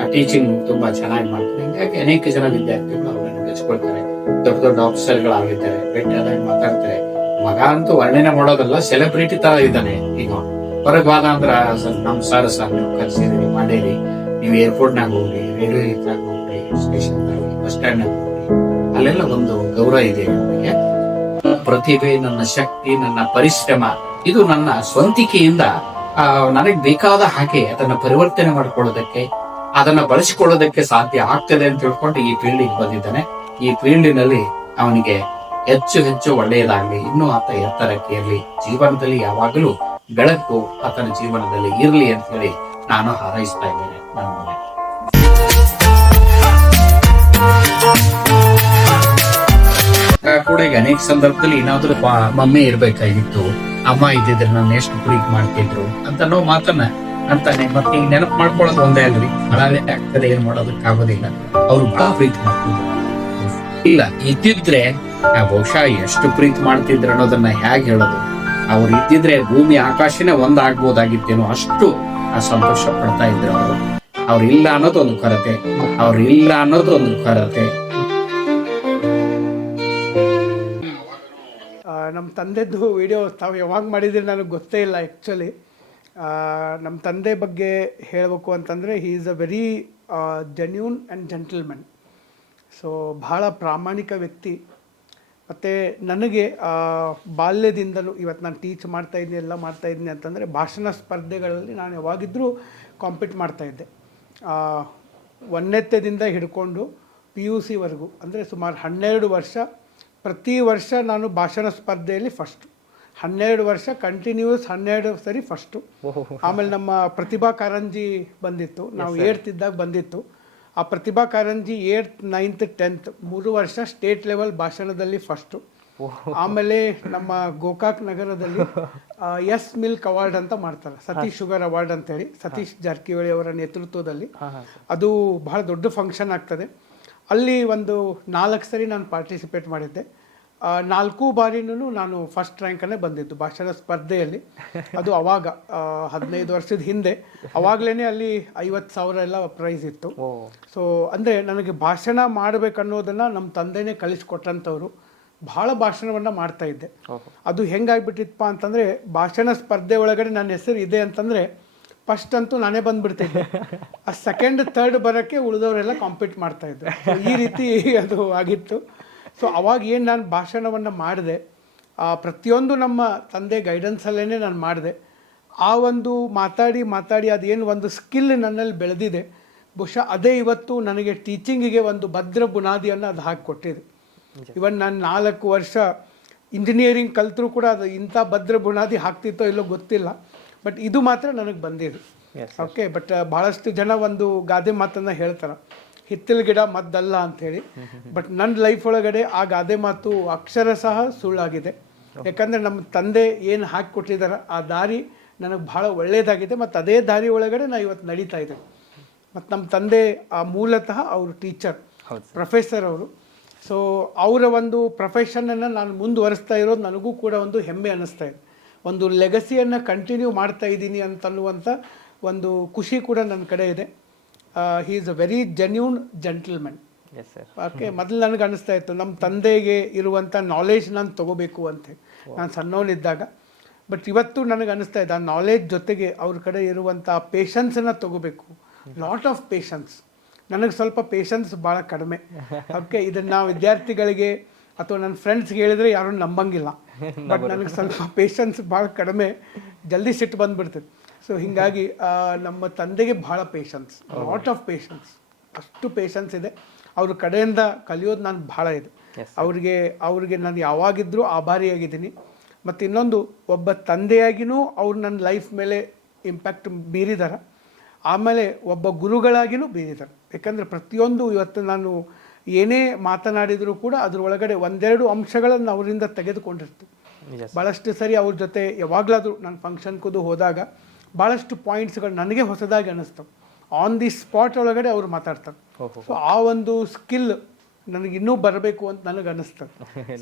ಆ ಟೀಚಿಂಗ್ ತುಂಬಾ ಚೆನ್ನಾಗಿ ಮಾಡ್ತಾರೆ. ಹಿಂಗಾಗಿ ಅನೇಕ ಜನ ವಿದ್ಯಾರ್ಥಿಗಳು ಅವರನ್ನು ಮೆಚ್ಕೊಳ್ತಾರೆ, ದೊಡ್ಡ ದೊಡ್ಡ ಆಫೀಸರ್ಗಳಾಗಿದ್ದಾರೆ, ಭೇಟಿಯಾದಾಗ ಮಾತಾಡ್ತಾರೆ. ಮಗ ಅಂತೂ ವರ್ಣನೆ ಮಾಡೋದಲ್ಲ, ಸೆಲೆಬ್ರಿಟಿ ತರ ಇದ್ದಾನೆ. ಈಗ ಹೊರಗಾದ ಅಂದ್ರ ನಮ್ ಸರ್ ನೀವು ಕಲ್ಸಿರಿ, ಮಾಡೇರಿ, ನೀವು ಏರ್ಪೋರ್ಟ್ ನಾಗ ಹೋಗ್ರಿ, ರೈಲ್ವೆ ಹೋಗ್ರಿ, ಸ್ಟೇಷನ್ ಬಸ್ ಸ್ಟ್ಯಾಂಡ್ ನಾಗ ಹೋಗ್ರಿ, ಅಲ್ಲೆಲ್ಲ ಒಂದು ಗೌರವ ಇದೆ ನನಗೆ. ಪ್ರತಿಭೆ, ನನ್ನ ಶಕ್ತಿ, ನನ್ನ ಪರಿಶ್ರಮ, ಇದು ನನ್ನ ಸ್ವಂತಿಕೆಯಿಂದ ನನಗೆ ಬೇಕಾದ ಹಾಗೆ ಅದನ್ನ ಪರಿವರ್ತನೆ ಮಾಡ್ಕೊಳ್ಳೋದಕ್ಕೆ, ಅದನ್ನ ಬಳಸಿಕೊಳ್ಳೋದಕ್ಕೆ ಸಾಧ್ಯ ಆಗ್ತದೆ ಅಂತ ತಿಳ್ಕೊಂಡು ಈ ಫೀಲ್ಡಿಗೆ ಬಂದಿದ್ದಾನೆ. ಈ ಫೀಲ್ಡಿನಲ್ಲಿ ಅವನಿಗೆ ಹೆಚ್ಚು ಹೆಚ್ಚು ಒಳ್ಳೆಯದಾಗ್ಲಿ, ಇನ್ನೂ ಆತ ಎತ್ತರಕ್ಕೆ ಇರಲಿ, ಜೀವನದಲ್ಲಿ ಯಾವಾಗಲೂ ಬೆಳಕು ಆತನ ಜೀವನದಲ್ಲಿ ಇರಲಿ ಅಂತ ಹೇಳಿ ನಾನು ಹಾರೈಸ್ತಾ ಇದ್ದೇನೆ. ನನ್ನ ಮನೆ ಕೂಡ ಈಗ ಅನೇಕ ಸಂದರ್ಭದಲ್ಲಿ ಏನಾದ್ರೂ ಮಮ್ಮಿ ಇರ್ಬೇಕಾಗಿತ್ತು, ಅಮ್ಮ ಇದ್ದಿದ್ರೆ ನಾನು ಎಷ್ಟು ಪ್ರೀತಿ ಮಾಡ್ತಿದ್ರು ಅಂತ ನಾವು ಮಾತನ್ನ ಅಂತಾನೆ. ಮತ್ತೆ ಈಗ ನೆನಪು ಮಾಡ್ಕೊಳ್ಳೋದು ಒಂದೇ ಅಲ್ರಿ, ಹಳಾಲೆ ಆಗ್ತದೆ, ಏನ್ ಮಾಡೋದಕ್ಕೆ ಆಗೋದಿಲ್ಲ. ಅವ್ರು ಬಹಳ ಪ್ರೀತಿ ಮಾಡ್ತಿದ್ರು. ಇಲ್ಲ ಇದ್ದಿದ್ರೆ ಬಹುಶಃ ಎಷ್ಟು ಪ್ರೀತಿ ಮಾಡ್ತಿದ್ರು ಅನ್ನೋದನ್ನ ಹೇಗೆ ಹೇಳೋದು. ಅವ್ರು ಇದ್ದಿದ್ರೆ ಭೂಮಿ ಆಕಾಶನೇ ಒಂದಾಗ್ಬೋದಾಗಿತ್ತೇನೋ, ಅಷ್ಟು ಸಂತೋಷ ಪಡ್ತಾ ಇದ್ರು ಅವರು. ಅವ್ರು ಇಲ್ಲ ಅನ್ನೋದು ಒಂದು ಕೊರತೆ, ನಮ್ಮ ತಂದೆದ್ದು ವಿಡಿಯೋ ತಾವು ಯಾವಾಗ ಮಾಡಿದ್ರೆ ನನಗೆ ಗೊತ್ತೇ ಇಲ್ಲ ಆ್ಯಕ್ಚುಲಿ. ನಮ್ಮ ತಂದೆ ಬಗ್ಗೆ ಹೇಳಬೇಕು ಅಂತಂದರೆ, he is a very genuine and gentleman. So ಭಾಳ ಪ್ರಾಮಾಣಿಕ ವ್ಯಕ್ತಿ. ಮತ್ತು ನನಗೆ ಬಾಲ್ಯದಿಂದಲೂ ಇವತ್ತು ನಾನು ಟೀಚ್ ಮಾಡ್ತಾಯಿದ್ದೀನಿ, ಎಲ್ಲ ಮಾಡ್ತಾಯಿದ್ದೀನಿ ಅಂತಂದರೆ, ಭಾಷಣ ಸ್ಪರ್ಧೆಗಳಲ್ಲಿ ನಾನು ಯಾವಾಗಿದ್ದರೂ ಕಾಂಪೀಟ್ ಮಾಡ್ತಾಯಿದ್ದೆ. 1ನೇದಿಂದ ಹಿಡ್ಕೊಂಡು PUCವರೆಗೂ, ಅಂದರೆ ಸುಮಾರು 12 ವರ್ಷ. ಪ್ರತಿ ವರ್ಷ ನಾನು ಭಾಷಣ ಸ್ಪರ್ಧೆಯಲ್ಲಿ ಫಸ್ಟು. 12 ವರ್ಷ ಕಂಟಿನ್ಯೂಸ್ 12 ಸರಿ ಫಸ್ಟು. ಆಮೇಲೆ ನಮ್ಮ ಪ್ರತಿಭಾ ಕಾರಂಜಿ ಬಂದಿತ್ತು, ನಾವು 8th ಇದ್ದಾಗ ಬಂದಿತ್ತು. ಆ Pratibha Karanji 8th 9th 10th 3 ವರ್ಷ ಸ್ಟೇಟ್ ಲೆವೆಲ್ ಭಾಷಣದಲ್ಲಿ ಫಸ್ಟು. ಆಮೇಲೆ ನಮ್ಮ ಗೋಕಾಕ್ ನಗರದಲ್ಲಿ ಎಸ್ ಮಿಲ್ಕ್ ಅವಾರ್ಡ್ ಅಂತ ಮಾಡ್ತಾರೆ, ಸತೀಶ್ ಶುಗರ್ ಅವಾರ್ಡ್ ಅಂತೇಳಿ, ಸತೀಶ್ ಜಾರಕಿಹೊಳಿ ಅವರ ನೇತೃತ್ವದಲ್ಲಿ. ಅದು ಬಹಳ ದೊಡ್ಡ ಫಂಕ್ಷನ್ ಆಗ್ತದೆ. ಅಲ್ಲಿ ಒಂದು 4 ಸರಿ ನಾನು ಪಾರ್ಟಿಸಿಪೇಟ್ ಮಾಡಿದ್ದೆ. 4 ಬಾರಿನೂ ನಾನು ಫಸ್ಟ್ ರ್ಯಾಂಕನ್ನೇ ಬಂದಿದ್ದು ಭಾಷಣ ಸ್ಪರ್ಧೆಯಲ್ಲಿ. ಅದು ಅವಾಗ 15 ವರ್ಷದ ಹಿಂದೆ. ಅವಾಗಲೇ ಅಲ್ಲಿ 50,000 ಎಲ್ಲ ಪ್ರೈಸ್ ಇತ್ತು. ಸೊ ಅಂದರೆ ನನಗೆ ಭಾಷಣ ಮಾಡಬೇಕನ್ನೋದನ್ನು ನಮ್ಮ ತಂದೆನೇ ಕಲಿಸ್ಕೊಟ್ಟಂಥವ್ರು. ಭಾಳ ಭಾಷಣವನ್ನು ಮಾಡ್ತಾ ಇದ್ದೆ. ಅದು ಹೆಂಗಾಗ್ಬಿಟ್ಟಿತ್ತಪ್ಪ ಅಂತಂದರೆ, ಭಾಷಣ ಸ್ಪರ್ಧೆ ಒಳಗಡೆ ನನ್ನ ಹೆಸರು ಇದೆ ಅಂತಂದರೆ ಫಸ್ಟ್ ಅಂತೂ ನಾನೇ ಬಂದುಬಿಡ್ತಿದ್ದೆ. ಆ ಸೆಕೆಂಡ್ ಥರ್ಡ್ ಬರೋಕ್ಕೆ ಉಳಿದವರೆಲ್ಲ ಕಾಂಪೀಟ್ ಮಾಡ್ತಾಯಿದ್ರು. ಈ ರೀತಿ ಅದು ಆಗಿತ್ತು. ಸೊ ಅವಾಗ ಏನು ನಾನು ಭಾಷಣವನ್ನು ಮಾಡಿದೆ, ಪ್ರತಿಯೊಂದು ನಮ್ಮ ತಂದೆ ಗೈಡೆನ್ಸಲ್ಲೇ ನಾನು ಮಾಡಿದೆ. ಆ ಒಂದು ಮಾತಾಡಿ ಅದೇನು ಒಂದು ಸ್ಕಿಲ್ ನನ್ನಲ್ಲಿ ಬೆಳೆದಿದೆ, ಬಹುಶಃ ಅದೇ ಇವತ್ತು ನನಗೆ ಟೀಚಿಂಗಿಗೆ ಒಂದು ಭದ್ರ ಬುನಾದಿಯನ್ನು ಅದು ಹಾಕಿಕೊಟ್ಟಿದೆ. ಇವನ್ ನಾನು 4 ವರ್ಷ ಇಂಜಿನಿಯರಿಂಗ್ ಕಲ್ತರೂ ಕೂಡ ಅದು ಇಂಥ ಭದ್ರ ಬುನಾದಿ ಹಾಕ್ತಿತ್ತೋ ಇಲ್ಲೋ ಗೊತ್ತಿಲ್ಲ, ಬಟ್ ಇದು ಮಾತ್ರ ನನಗೆ ಬಂದಿದೆ. ಓಕೆ, ಬಟ್ ಭಾಳಷ್ಟು ಜನ ಒಂದು ಗಾದೆ ಮಾತನ್ನು ಹೇಳ್ತಾರೆ, ಹಿತ್ತಲ ಗಿಡ ಮದ್ದಲ್ಲ ಅಂಥೇಳಿ. ಬಟ್ ನನ್ನ ಲೈಫ್ ಒಳಗಡೆ ಆ ಗಾದೆ ಮಾತು ಅಕ್ಷರ ಸಹ ಸುಳ್ಳಾಗಿದೆ. ಯಾಕಂದರೆ ನಮ್ಮ ತಂದೆ ಏನು ಹಾಕಿಕೊಟ್ಟಿದ್ದಾರೆ ಆ ದಾರಿ ನನಗೆ ಭಾಳ ಒಳ್ಳೆಯದಾಗಿದೆ, ಮತ್ತು ಅದೇ ದಾರಿ ಒಳಗಡೆ ನಾನು ಇವತ್ತು ನಡೀತಾ ಇದ್ದೇನೆ. ಮತ್ತು ನಮ್ಮ ತಂದೆ ಮೂಲತಃ ಅವರು ಟೀಚರ್, ಪ್ರೊಫೆಸರ್ ಅವರು. ಸೊ ಅವರ ಒಂದು ಪ್ರೊಫೆಷನನ್ನು ನಾನು ಮುಂದುವರಿಸ್ತಾ ಇರೋದು ನನಗೂ ಕೂಡ ಒಂದು ಹೆಮ್ಮೆ ಅನ್ನಿಸ್ತಾ ಇದೆ. ಒಂದು ಲೆಗಸಿಯನ್ನು ಕಂಟಿನ್ಯೂ ಮಾಡ್ತಾ ಇದ್ದೀನಿ ಅಂತನ್ನುವಂಥ ಒಂದು ಖುಷಿ ಕೂಡ ನನ್ನ ಕಡೆ ಇದೆ. He is a very genuine gentlemen. Okay, ಮೊದಲು ನನಗೆ ಅನ್ನಿಸ್ತಾ ಇತ್ತು ನಮ್ಮ ತಂದೆಗೆ ಇರುವಂಥ ನಾಲೆಜ್ ನಾನು ತೊಗೋಬೇಕು ಅಂತ ನಾನು ಸಣ್ಣವನಿದ್ದಾಗ. ಬಟ್ ಇವತ್ತು ನನಗೆ ಅನ್ನಿಸ್ತಾ ಇದೆ ಆ ನಾಲೆಜ್ ಜೊತೆಗೆ ಅವ್ರ ಕಡೆ ಇರುವಂಥ ಪೇಷನ್ಸನ್ನು ತೊಗೋಬೇಕು. Lot of patience. ನನಗೆ ಸ್ವಲ್ಪ ಪೇಷನ್ಸ್ ಭಾಳ ಕಡಿಮೆ. ಓಕೆ, ಇದನ್ನು ನಾವು ವಿದ್ಯಾರ್ಥಿಗಳಿಗೆ ಅಥವಾ ನನ್ನ ಫ್ರೆಂಡ್ಸ್ಗೆ ಹೇಳಿದರೆ ಯಾರೂ ನಂಬಂಗಿಲ್ಲ. ಬಟ್ ನನಗೆ ಸ್ವಲ್ಪ ಪೇಷನ್ಸ್ ಭಾಳ ಕಡಿಮೆ, ಜಲ್ದಿ ಸಿಟ್ಟು ಬಂದುಬಿಡ್ತದೆ. ಸೊ ಹೀಗಾಗಿ ನಮ್ಮ ತಂದೆಗೆ ಭಾಳ ಪೇಷನ್ಸ್, ಲಾಟ್ ಆಫ್ ಪೇಷನ್ಸ್, ಅಷ್ಟು ಪೇಷನ್ಸ್ ಇದೆ. ಅವ್ರ ಕಡೆಯಿಂದ ಕಲಿಯೋದು ನಾನು ಭಾಳ ಇದೆ. ಅವ್ರಿಗೆ ನಾನು ಯಾವಾಗಿದ್ದರೂ ಆಭಾರಿಯಾಗಿದ್ದೀನಿ. ಮತ್ತು ಇನ್ನೊಂದು, ಒಬ್ಬ ತಂದೆಯಾಗಿಯೂ ಅವ್ರು ನನ್ನ ಲೈಫ್ ಮೇಲೆ ಇಂಪ್ಯಾಕ್ಟ್ ಬೀರಿದ್ದಾರೆ. ಆಮೇಲೆ ಒಬ್ಬ ಗುರುಗಳಾಗಿಯೂ ಬೀರಿದ್ದಾರೆ. ಯಾಕಂದರೆ ಪ್ರತಿಯೊಂದು ಇವತ್ತು ನಾನು ಏನೇ ಮಾತನಾಡಿದರೂ ಕೂಡ ಅದರೊಳಗಡೆ 1-2 ಅಂಶಗಳನ್ನು ಅವರಿಂದ ತೆಗೆದುಕೊಂಡಿರ್ತೀನಿ. ಭಾಳಷ್ಟು ಸರಿ ಅವ್ರ ಜೊತೆ ಯಾವಾಗಲಾದರೂ ನಾನು ಫಂಕ್ಷನ್ಗೂ ಹೋದಾಗ ಭಾಳಷ್ಟು ಪಾಯಿಂಟ್ಸ್ಗಳು ನನಗೆ ಹೊಸದಾಗಿ ಅನ್ನಿಸ್ತವೆ. ಆನ್ ದಿ ಸ್ಪಾಟ್ ಒಳಗಡೆ ಅವ್ರು ಮಾತಾಡ್ತಾರೆ. ಸೊ ಆ ಒಂದು ಸ್ಕಿಲ್ ನನಗೆ ಇನ್ನೂ ಬರಬೇಕು ಅಂತ ನನಗೆ ಅನ್ನಿಸ್ತದೆ.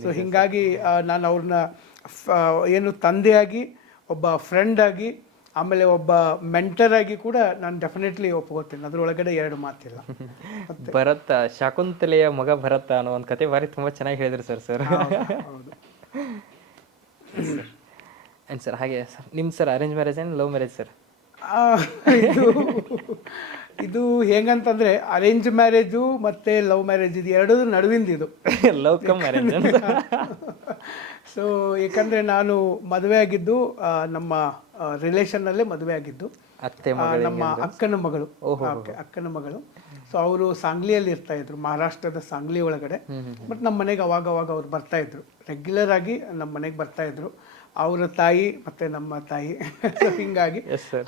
ಸೊ ಹೀಗಾಗಿ ನಾನು ಅವ್ರನ್ನ ಏನು ತಂದೆಯಾಗಿ, ಒಬ್ಬ ಫ್ರೆಂಡಾಗಿ, ಆಮೇಲೆ ಒಬ್ಬ ಮೆಂಟರ್ ಆಗಿ ಕೂಡ ನಾನು ಡೆಫಿನೆಟ್ಲಿ ಒಪ್ಕೋತೀನಿ. ಅದರೊಳಗಡೆ 2 ಮಾತಿಲ್ಲ. ಭರತ, ಶಾಕುಂತಲೆಯ ಮಗ ಭರತ ಅನ್ನೋ ಒಂದು ಕತೆ ಬಾರಿ ತುಂಬ ಚೆನ್ನಾಗಿ ಹೇಳಿದ್ರಿ ಸರ್. ಹೌದು. ಏನು ಸರ್, ಹಾಗೆ ನಿಮ್ಮ ಸರ್ ಅರೇಂಜ್ ಮ್ಯಾರೇಜ್ ಏನು ಲವ್ ಮ್ಯಾರೇಜ್ ಸರ್? ಇದು ಹೆಂಗಂತಂದರೆ ಅರೇಂಜ್ ಮ್ಯಾರೇಜು ಮತ್ತು ಲವ್ ಮ್ಯಾರೇಜ್ ಇದು ಎರಡೂ ನಡುವಿಂದ ಇದು ಲವ್ ಕಮ್ ಮ್ಯಾರೇಜ್. ಸೊ ಏಕೆಂದರೆ ನಾನು ಮದುವೆ ಆಗಿದ್ದು ನಮ್ಮ ರಿಲೇಷನ್ನಲ್ಲೇ ಮದುವೆ ಆಗಿದ್ದು, ನಮ್ಮ ಅಕ್ಕನ ಮಗಳು. ಸೊ ಅವರು ಸಾಂಗ್ಲಿಯಲ್ಲಿ ಇರ್ತಾಯಿದ್ರು, ಮಹಾರಾಷ್ಟ್ರದ ಸಾಂಗ್ಲಿ ಒಳಗಡೆ. ಬಟ್ ನಮ್ಮ ಮನೆಗೆ ಅವಾಗ ಅವ್ರು ಬರ್ತಾಯಿದ್ರು, ರೆಗ್ಯುಲರ್ ಆಗಿ ನಮ್ಮ ಮನೆಗೆ ಬರ್ತಾಯಿದ್ರು, ಅವರ ತಾಯಿ ಮತ್ತು ನಮ್ಮ ತಾಯಿ. ಸೊ ಹೀಗಾಗಿ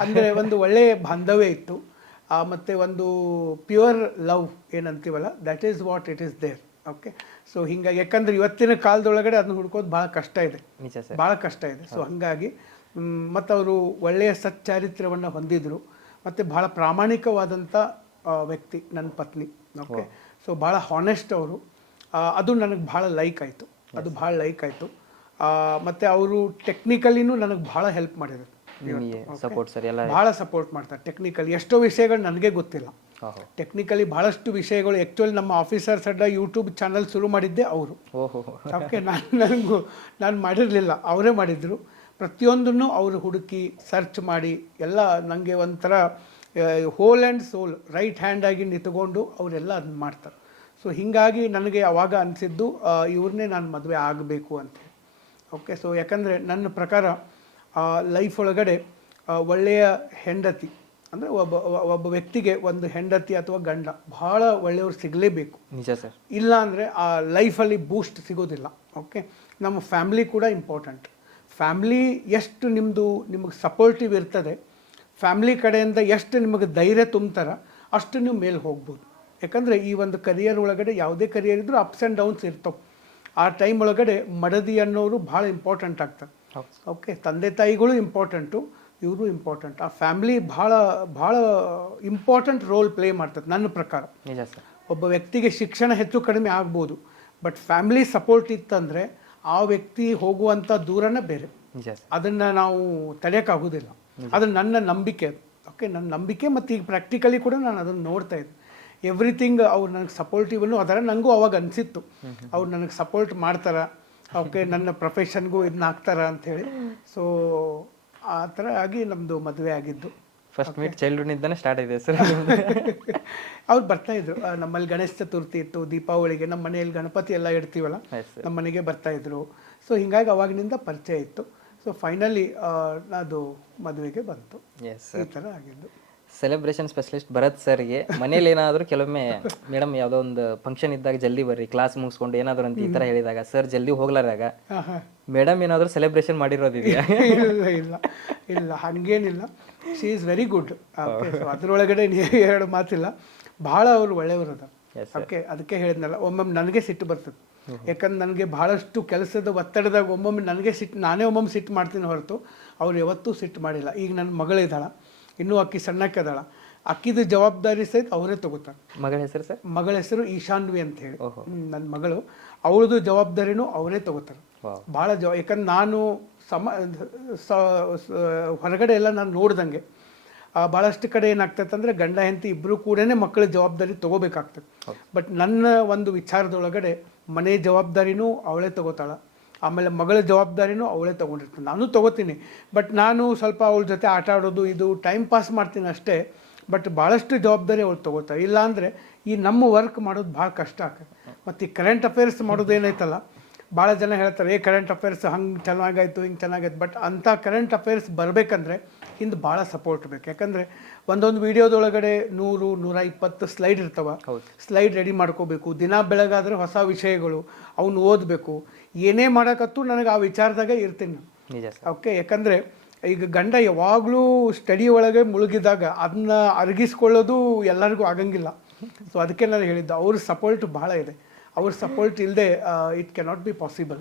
ಅಂದರೆ ಒಂದು ಒಳ್ಳೆಯ ಬಾಂಧವ್ಯ ಇತ್ತು. ಮತ್ತು ಒಂದು ಪ್ಯೂರ್ ಲವ್ ಏನಂತೀವಲ್ಲ, that is what it is there. Okay, so ಹೀಗಾಗಿ ಯಾಕಂದರೆ ಇವತ್ತಿನ ಕಾಲದೊಳಗಡೆ ಅದನ್ನ ಹುಡ್ಕೋದು ಭಾಳ ಕಷ್ಟ ಇದೆ, ಭಾಳ ಕಷ್ಟ ಇದೆ. ಸೊ ಹಾಗಾಗಿ ಮತ್ತು ಅವರು ಒಳ್ಳೆಯ ಸಚ್ಚಾರಿತ್ರ್ಯವನ್ನು ಹೊಂದಿದ್ರು, ಮತ್ತು ಭಾಳ ಪ್ರಾಮಾಣಿಕವಾದಂಥ ವ್ಯಕ್ತಿ ನನ್ನ ಪತ್ನಿ. ಓಕೆ, ಸೊ ಭಾಳ ಹಾನೆಸ್ಟ್ ಅವರು. ಅದು ನನಗೆ ಭಾಳ ಲೈಕ್ ಆಯಿತು, ಮತ್ತು ಅವರು ಟೆಕ್ನಿಕಲಿನೂ ನನಗೆ ಭಾಳ ಹೆಲ್ಪ್ ಮಾಡಿದರು, ಭಾಳ ಸಪೋರ್ಟ್ ಮಾಡ್ತಾರೆ ಟೆಕ್ನಿಕಲಿ. ಎಷ್ಟೋ ವಿಷಯಗಳು ನನಗೆ ಗೊತ್ತಿಲ್ಲ, ಟೆಕ್ನಿಕಲಿ ಭಾಳಷ್ಟು ವಿಷಯಗಳು. ಆ್ಯಕ್ಚುಲಿ ನಮ್ಮ ಆಫೀಸರ್ಸ್ ಅಡ್ಡ ಯೂಟ್ಯೂಬ್ ಚಾನಲ್ ಶುರು ಮಾಡಿದ್ದೆ ಅವರು. ಓಕೆ, ನಾನು ಮಾಡಿರಲಿಲ್ಲ, ಅವರೇ ಮಾಡಿದರು. ಪ್ರತಿಯೊಂದನ್ನು ಅವರು ಹುಡುಕಿ ಸರ್ಚ್ ಮಾಡಿ ಎಲ್ಲ ನನಗೆ ಒಂಥರ ಹೋಲ್ ಆ್ಯಂಡ್ ಸೋಲ್ ರೈಟ್ ಹ್ಯಾಂಡಾಗಿ ನಿಂತ್ಕೊಂಡು ಅವರೆಲ್ಲ ಅದನ್ನ ಮಾಡ್ತಾರೆ. ಸೊ ಹೀಗಾಗಿ ನನಗೆ ಅವಾಗ ಅನಿಸಿದ್ದು ಇವ್ರನ್ನೇ ನಾನು ಮದುವೆ ಆಗಬೇಕು ಅಂತೇಳಿ. ಓಕೆ, ಸೊ ಯಾಕಂದರೆ ನನ್ನ ಪ್ರಕಾರ ಲೈಫ್ ಒಳಗಡೆ ಒಳ್ಳೆಯ ಹೆಂಡತಿ ಅಂದರೆ ಒಬ್ಬ ವ್ಯಕ್ತಿಗೆ ಒಂದು ಹೆಂಡತಿ ಅಥವಾ ಗಂಡ ಭಾಳ ಒಳ್ಳೆಯವ್ರು ಸಿಗಲೇಬೇಕು. ನಿಜ ಸರ್. ಇಲ್ಲ ಅಂದರೆ ಆ ಲೈಫಲ್ಲಿ ಬೂಸ್ಟ್ ಸಿಗೋದಿಲ್ಲ. ಓಕೆ, ನಮ್ಮ ಫ್ಯಾಮ್ಲಿ ಕೂಡ ಇಂಪಾರ್ಟೆಂಟ್. ಫ್ಯಾಮ್ಲಿ ಎಷ್ಟು ನಿಮಗೆ ಸಪೋರ್ಟಿವ್ ಇರ್ತದೆ, ಫ್ಯಾಮ್ಲಿ ಕಡೆಯಿಂದ ಎಷ್ಟು ನಿಮಗೆ ಧೈರ್ಯ ತುಂಬ್ತಾರ ಅಷ್ಟು ನೀವು ಮೇಲೆ ಹೋಗ್ಬೋದು. ಯಾಕಂದರೆ ಈ ಒಂದು ಕರಿಯರ್ ಒಳಗಡೆ ಯಾವುದೇ ಕರಿಯರ್ ಇದ್ದರೂ ಅಪ್ಸ್ ಆ್ಯಂಡ್ ಡೌನ್ಸ್ ಇರ್ತವೆ. ಆ ಟೈಮ್ ಒಳಗಡೆ ಮಡದಿ ಅನ್ನೋರು ಭಾಳ ಇಂಪಾರ್ಟೆಂಟ್ ಆಗ್ತಾರೆ. ಓಕೆ, ತಂದೆ ತಾಯಿಗಳು ಇಂಪಾರ್ಟೆಂಟು, ಇವರು ಇಂಪಾರ್ಟೆಂಟ್. ಆ ಫ್ಯಾಮ್ಲಿ ಭಾಳ ಭಾಳ ಇಂಪಾರ್ಟೆಂಟ್ ರೋಲ್ ಪ್ಲೇ ಮಾಡ್ತದೆ ನನ್ನ ಪ್ರಕಾರ. ನಿಜ ಸರ್. ಒಬ್ಬ ವ್ಯಕ್ತಿಗೆ ಶಿಕ್ಷಣ ಹೆಚ್ಚು ಕಡಿಮೆ ಆಗ್ಬೋದು, ಬಟ್ ಫ್ಯಾಮ್ಲಿ ಸಪೋರ್ಟ್ ಇತ್ತಂದರೆ ಆ ವ್ಯಕ್ತಿ ಹೋಗುವಂಥ ದೂರನೇ ಬೇರೆ. ನಿಜ ಸರ್. ಅದನ್ನು ನಾವು ತಡೆಯೋಕ್ಕಾಗೋದಿಲ್ಲ. ಅದು ನನ್ನ ನಂಬಿಕೆ. ಓಕೆ, ನನ್ನ ನಂಬಿಕೆ. ಮತ್ತು ಈಗ ಪ್ರಾಕ್ಟಿಕಲಿ ಕೂಡ ನಾನು ಅದನ್ನು ನೋಡ್ತಾ ಇದ್ದೆ. ಎವ್ರಿಥಿಂಗ್ ಅವ್ರು ನನಗೆ ಸಪೋರ್ಟಿವನ್ನು ಅದರ ನನಗೂ ಅವಾಗ ಅನಿಸಿತ್ತು, ಅವ್ರು ನನಗೆ ಸಪೋರ್ಟ್ ಮಾಡ್ತಾರೆ, ಓಕೆ ನನ್ನ ಪ್ರೊಫೆಷನ್ಗೂ ಇದನ್ನ ಹಾಕ್ತಾರ ಅಂಥೇಳಿ. ಸೊ ಆ ಥರ ಆಗಿ ನಮ್ಮದು ಮದುವೆ ಆಗಿದ್ದು. ಫಸ್ಟ್ ಮೀಟ್ ಚೈಲ್ಡ್ಹುಡ್ನಿಂದನೇ ಸ್ಟಾರ್ಟ್ ಆಗಿದೆ ಸರ್. ಅವ್ರು ಬರ್ತಾಯಿದ್ರು. ನಮ್ಮಲ್ಲಿ ಗಣೇಶ ಚತುರ್ಥಿ ಇತ್ತು, ದೀಪಾವಳಿಗೆ ನಮ್ಮ ಮನೆಯಲ್ಲಿ ಗಣಪತಿ ಎಲ್ಲ ಇಡ್ತೀವಲ್ಲ, ನಮ್ಮ ಮನೆಗೆ ಬರ್ತಾಯಿದ್ರು. ಸೊ ಹೀಗಾಗಿ ಅವಾಗಿನಿಂದ ಪರಿಚಯ ಇತ್ತು. ಸೊ ಫೈನಲಿ ಅದು ಮದುವೆಗೆ ಬಂತು. ಈ ಥರ ಆಗಿದ್ದು. ಸೆಲೆಬ್ರೇಷನ್ ಸ್ಪೆಷಲಿಸ್ಟ್ ಭರತ್ ಸರ್ಗೆ ಮನೇಲಿ ಏನಾದರೂ ಕೆಲವೊಮ್ಮೆ ಮೇಡಮ್ ಯಾವುದೋ ಒಂದು ಫಂಕ್ಷನ್ ಇದ್ದಾಗ ಜಲ್ದಿ ಬರ್ರಿ ಕ್ಲಾಸ್ ಮುಗಿಸ್ಕೊಂಡು ಏನಾದರೂ ಅಂತ ಈ ಥರ ಹೇಳಿದಾಗ ಸರ್ ಜಲ್ದಿ ಹೋಗ್ಲಾರಾಗ ಮೇಡಮ್ ಏನಾದರೂ ಸೆಲೆಬ್ರೇಷನ್ ಮಾಡಿರೋದಿದೆಯಾ? ಇಲ್ಲ ಇಲ್ಲ ಇಲ್ಲ, ಹಾಗೇನಿಲ್ಲ. She is very good. Okay, so ಅದರೊಳಗಡೆ ಎರಡು ಮಾತಿಲ್ಲ. ಭಾಳ ಅವರು ಒಳ್ಳೆಯವರು ಅದ. ಓಕೆ, ಅದಕ್ಕೆ ಹೇಳಿದ್ನಲ್ಲ, ಒಮ್ಮೊಮ್ಮೆ ನನಗೆ ಸಿಟ್ಟು ಬರ್ತದೆ. ಯಾಕಂದ್ರೆ ನನಗೆ ಭಾಳಷ್ಟು ಕೆಲಸದ ಒತ್ತಡದಾಗ ಒಮ್ಮೊಮ್ಮೆ ನನಗೆ ಸಿಟ್ಟು, ನಾನೇ ಒಮ್ಮೊಮ್ಮೆ ಸಿಟ್ಟು ಮಾಡ್ತೀನಿ ಹೊರತು ಅವ್ರು ಯಾವತ್ತೂ ಸಿಟ್ಟು ಮಾಡಿಲ್ಲ. ಈಗ ನನ್ನ ಮಗಳಿದ್ದಾಳ, ಇನ್ನೂ ಅಕ್ಕಿ ಸಣ್ಣಕ್ಕದಾಳ, ಅಕ್ಕಿದ ಜವಾಬ್ದಾರಿ ಸಹಿತ ಅವರೇ ತಗೋತಾರೆ. ಮಗಳ ಹೆಸರು ಸರ್? ಮಗಳ ಹೆಸರು ಈಶಾನ್ವಿ ಅಂತ ಹೇಳಿ, ನನ್ನ ಮಗಳು. ಅವಳದು ಜವಾಬ್ದಾರಿನೂ ಅವರೇ ತಗೋತಾರೆ. ಭಾಳ ಯಾಕಂದ್ರೆ ನಾನು ಹೊರಗಡೆ ಎಲ್ಲ ನಾನು ನೋಡ್ದಂಗೆ ಭಾಳಷ್ಟು ಕಡೆ ಏನಾಗ್ತೈತೆ ಅಂದರೆ ಗಂಡ ಹೆಂಡತಿ ಇಬ್ಬರು ಕೂಡ ಮಕ್ಕಳ ಜವಾಬ್ದಾರಿ ತೊಗೋಬೇಕಾಗ್ತದೆ. ಬಟ್ ನನ್ನ ಒಂದು ವಿಚಾರದೊಳಗಡೆ ಮನೆ ಜವಾಬ್ದಾರಿನೂ ಅವಳೇ ತಗೋತಾಳೆ, ಆಮೇಲೆ ಮಗಳ ಜವಾಬ್ದಾರಿನೂ ಅವಳೇ ತೊಗೊಂಡಿರ್ತಾನೆ. ನಾನು ತೊಗೋತೀನಿ, ಬಟ್ ನಾನು ಸ್ವಲ್ಪ ಅವಳ ಜೊತೆ ಆಟ ಆಡೋದು ಇದು ಟೈಮ್ ಪಾಸ್ ಮಾಡ್ತೀನಿ ಅಷ್ಟೇ. ಬಟ್ ಭಾಳಷ್ಟು ಜವಾಬ್ದಾರಿ ಅವಳು ತೊಗೋತಾರೆ. ಇಲ್ಲಾಂದರೆ ಈ ನಮ್ಮ ವರ್ಕ್ ಮಾಡೋದು ಭಾಳ ಕಷ್ಟ ಆಗ್ತದೆ. ಮತ್ತು ಈ ಕರೆಂಟ್ ಅಫೇರ್ಸ್ ಮಾಡೋದು ಏನೈತಲ್ಲ, ಭಾಳ ಜನ ಹೇಳ್ತಾರೆ ಕರೆಂಟ್ ಅಫೇರ್ಸ್ ಹಂಗೆ ಚೆನ್ನಾಗಾಯ್ತು ಹಿಂಗೆ ಚೆನ್ನಾಗಾಯ್ತು. ಬಟ್ ಅಂಥ ಕರೆಂಟ್ ಅಫೇರ್ಸ್ ಬರಬೇಕಂದ್ರೆ ಹಿಂದೆ ಭಾಳ ಸಪೋರ್ಟ್ ಬೇಕು. ಯಾಕಂದರೆ ಒಂದೊಂದು ವೀಡಿಯೋದೊಳಗಡೆ 100-120 ಸ್ಲೈಡ್ ಇರ್ತವೆ. ಸ್ಲೈಡ್ ರೆಡಿ ಮಾಡ್ಕೋಬೇಕು. ದಿನ ಬೆಳಗಾದರೆ ಹೊಸ ವಿಷಯಗಳು ಅವನು ಓದಬೇಕು. ಏನೇ ಮಾಡೋಕ್ಕತ್ತೂ ನನಗೆ ಆ ವಿಚಾರದಾಗೆ ಇರ್ತೀನಿ ನಾನು. ಓಕೆ, ಯಾಕಂದರೆ ಈಗ ಗಂಡ ಯಾವಾಗಲೂ ಸ್ಟಡಿ ಒಳಗೆ ಮುಳುಗಿದಾಗ ಅದನ್ನ ಅರಗಿಸ್ಕೊಳ್ಳೋದು ಎಲ್ಲರಿಗೂ ಆಗಂಗಿಲ್ಲ. ಸೊ ಅದಕ್ಕೆ ನಾನು ಹೇಳಿದ್ದು ಅವ್ರ ಸಪೋರ್ಟ್ ಭಾಳ ಇದೆ. ಅವ್ರ ಸಪೋರ್ಟ್ ಇಲ್ಲದೆ it cannot be possible.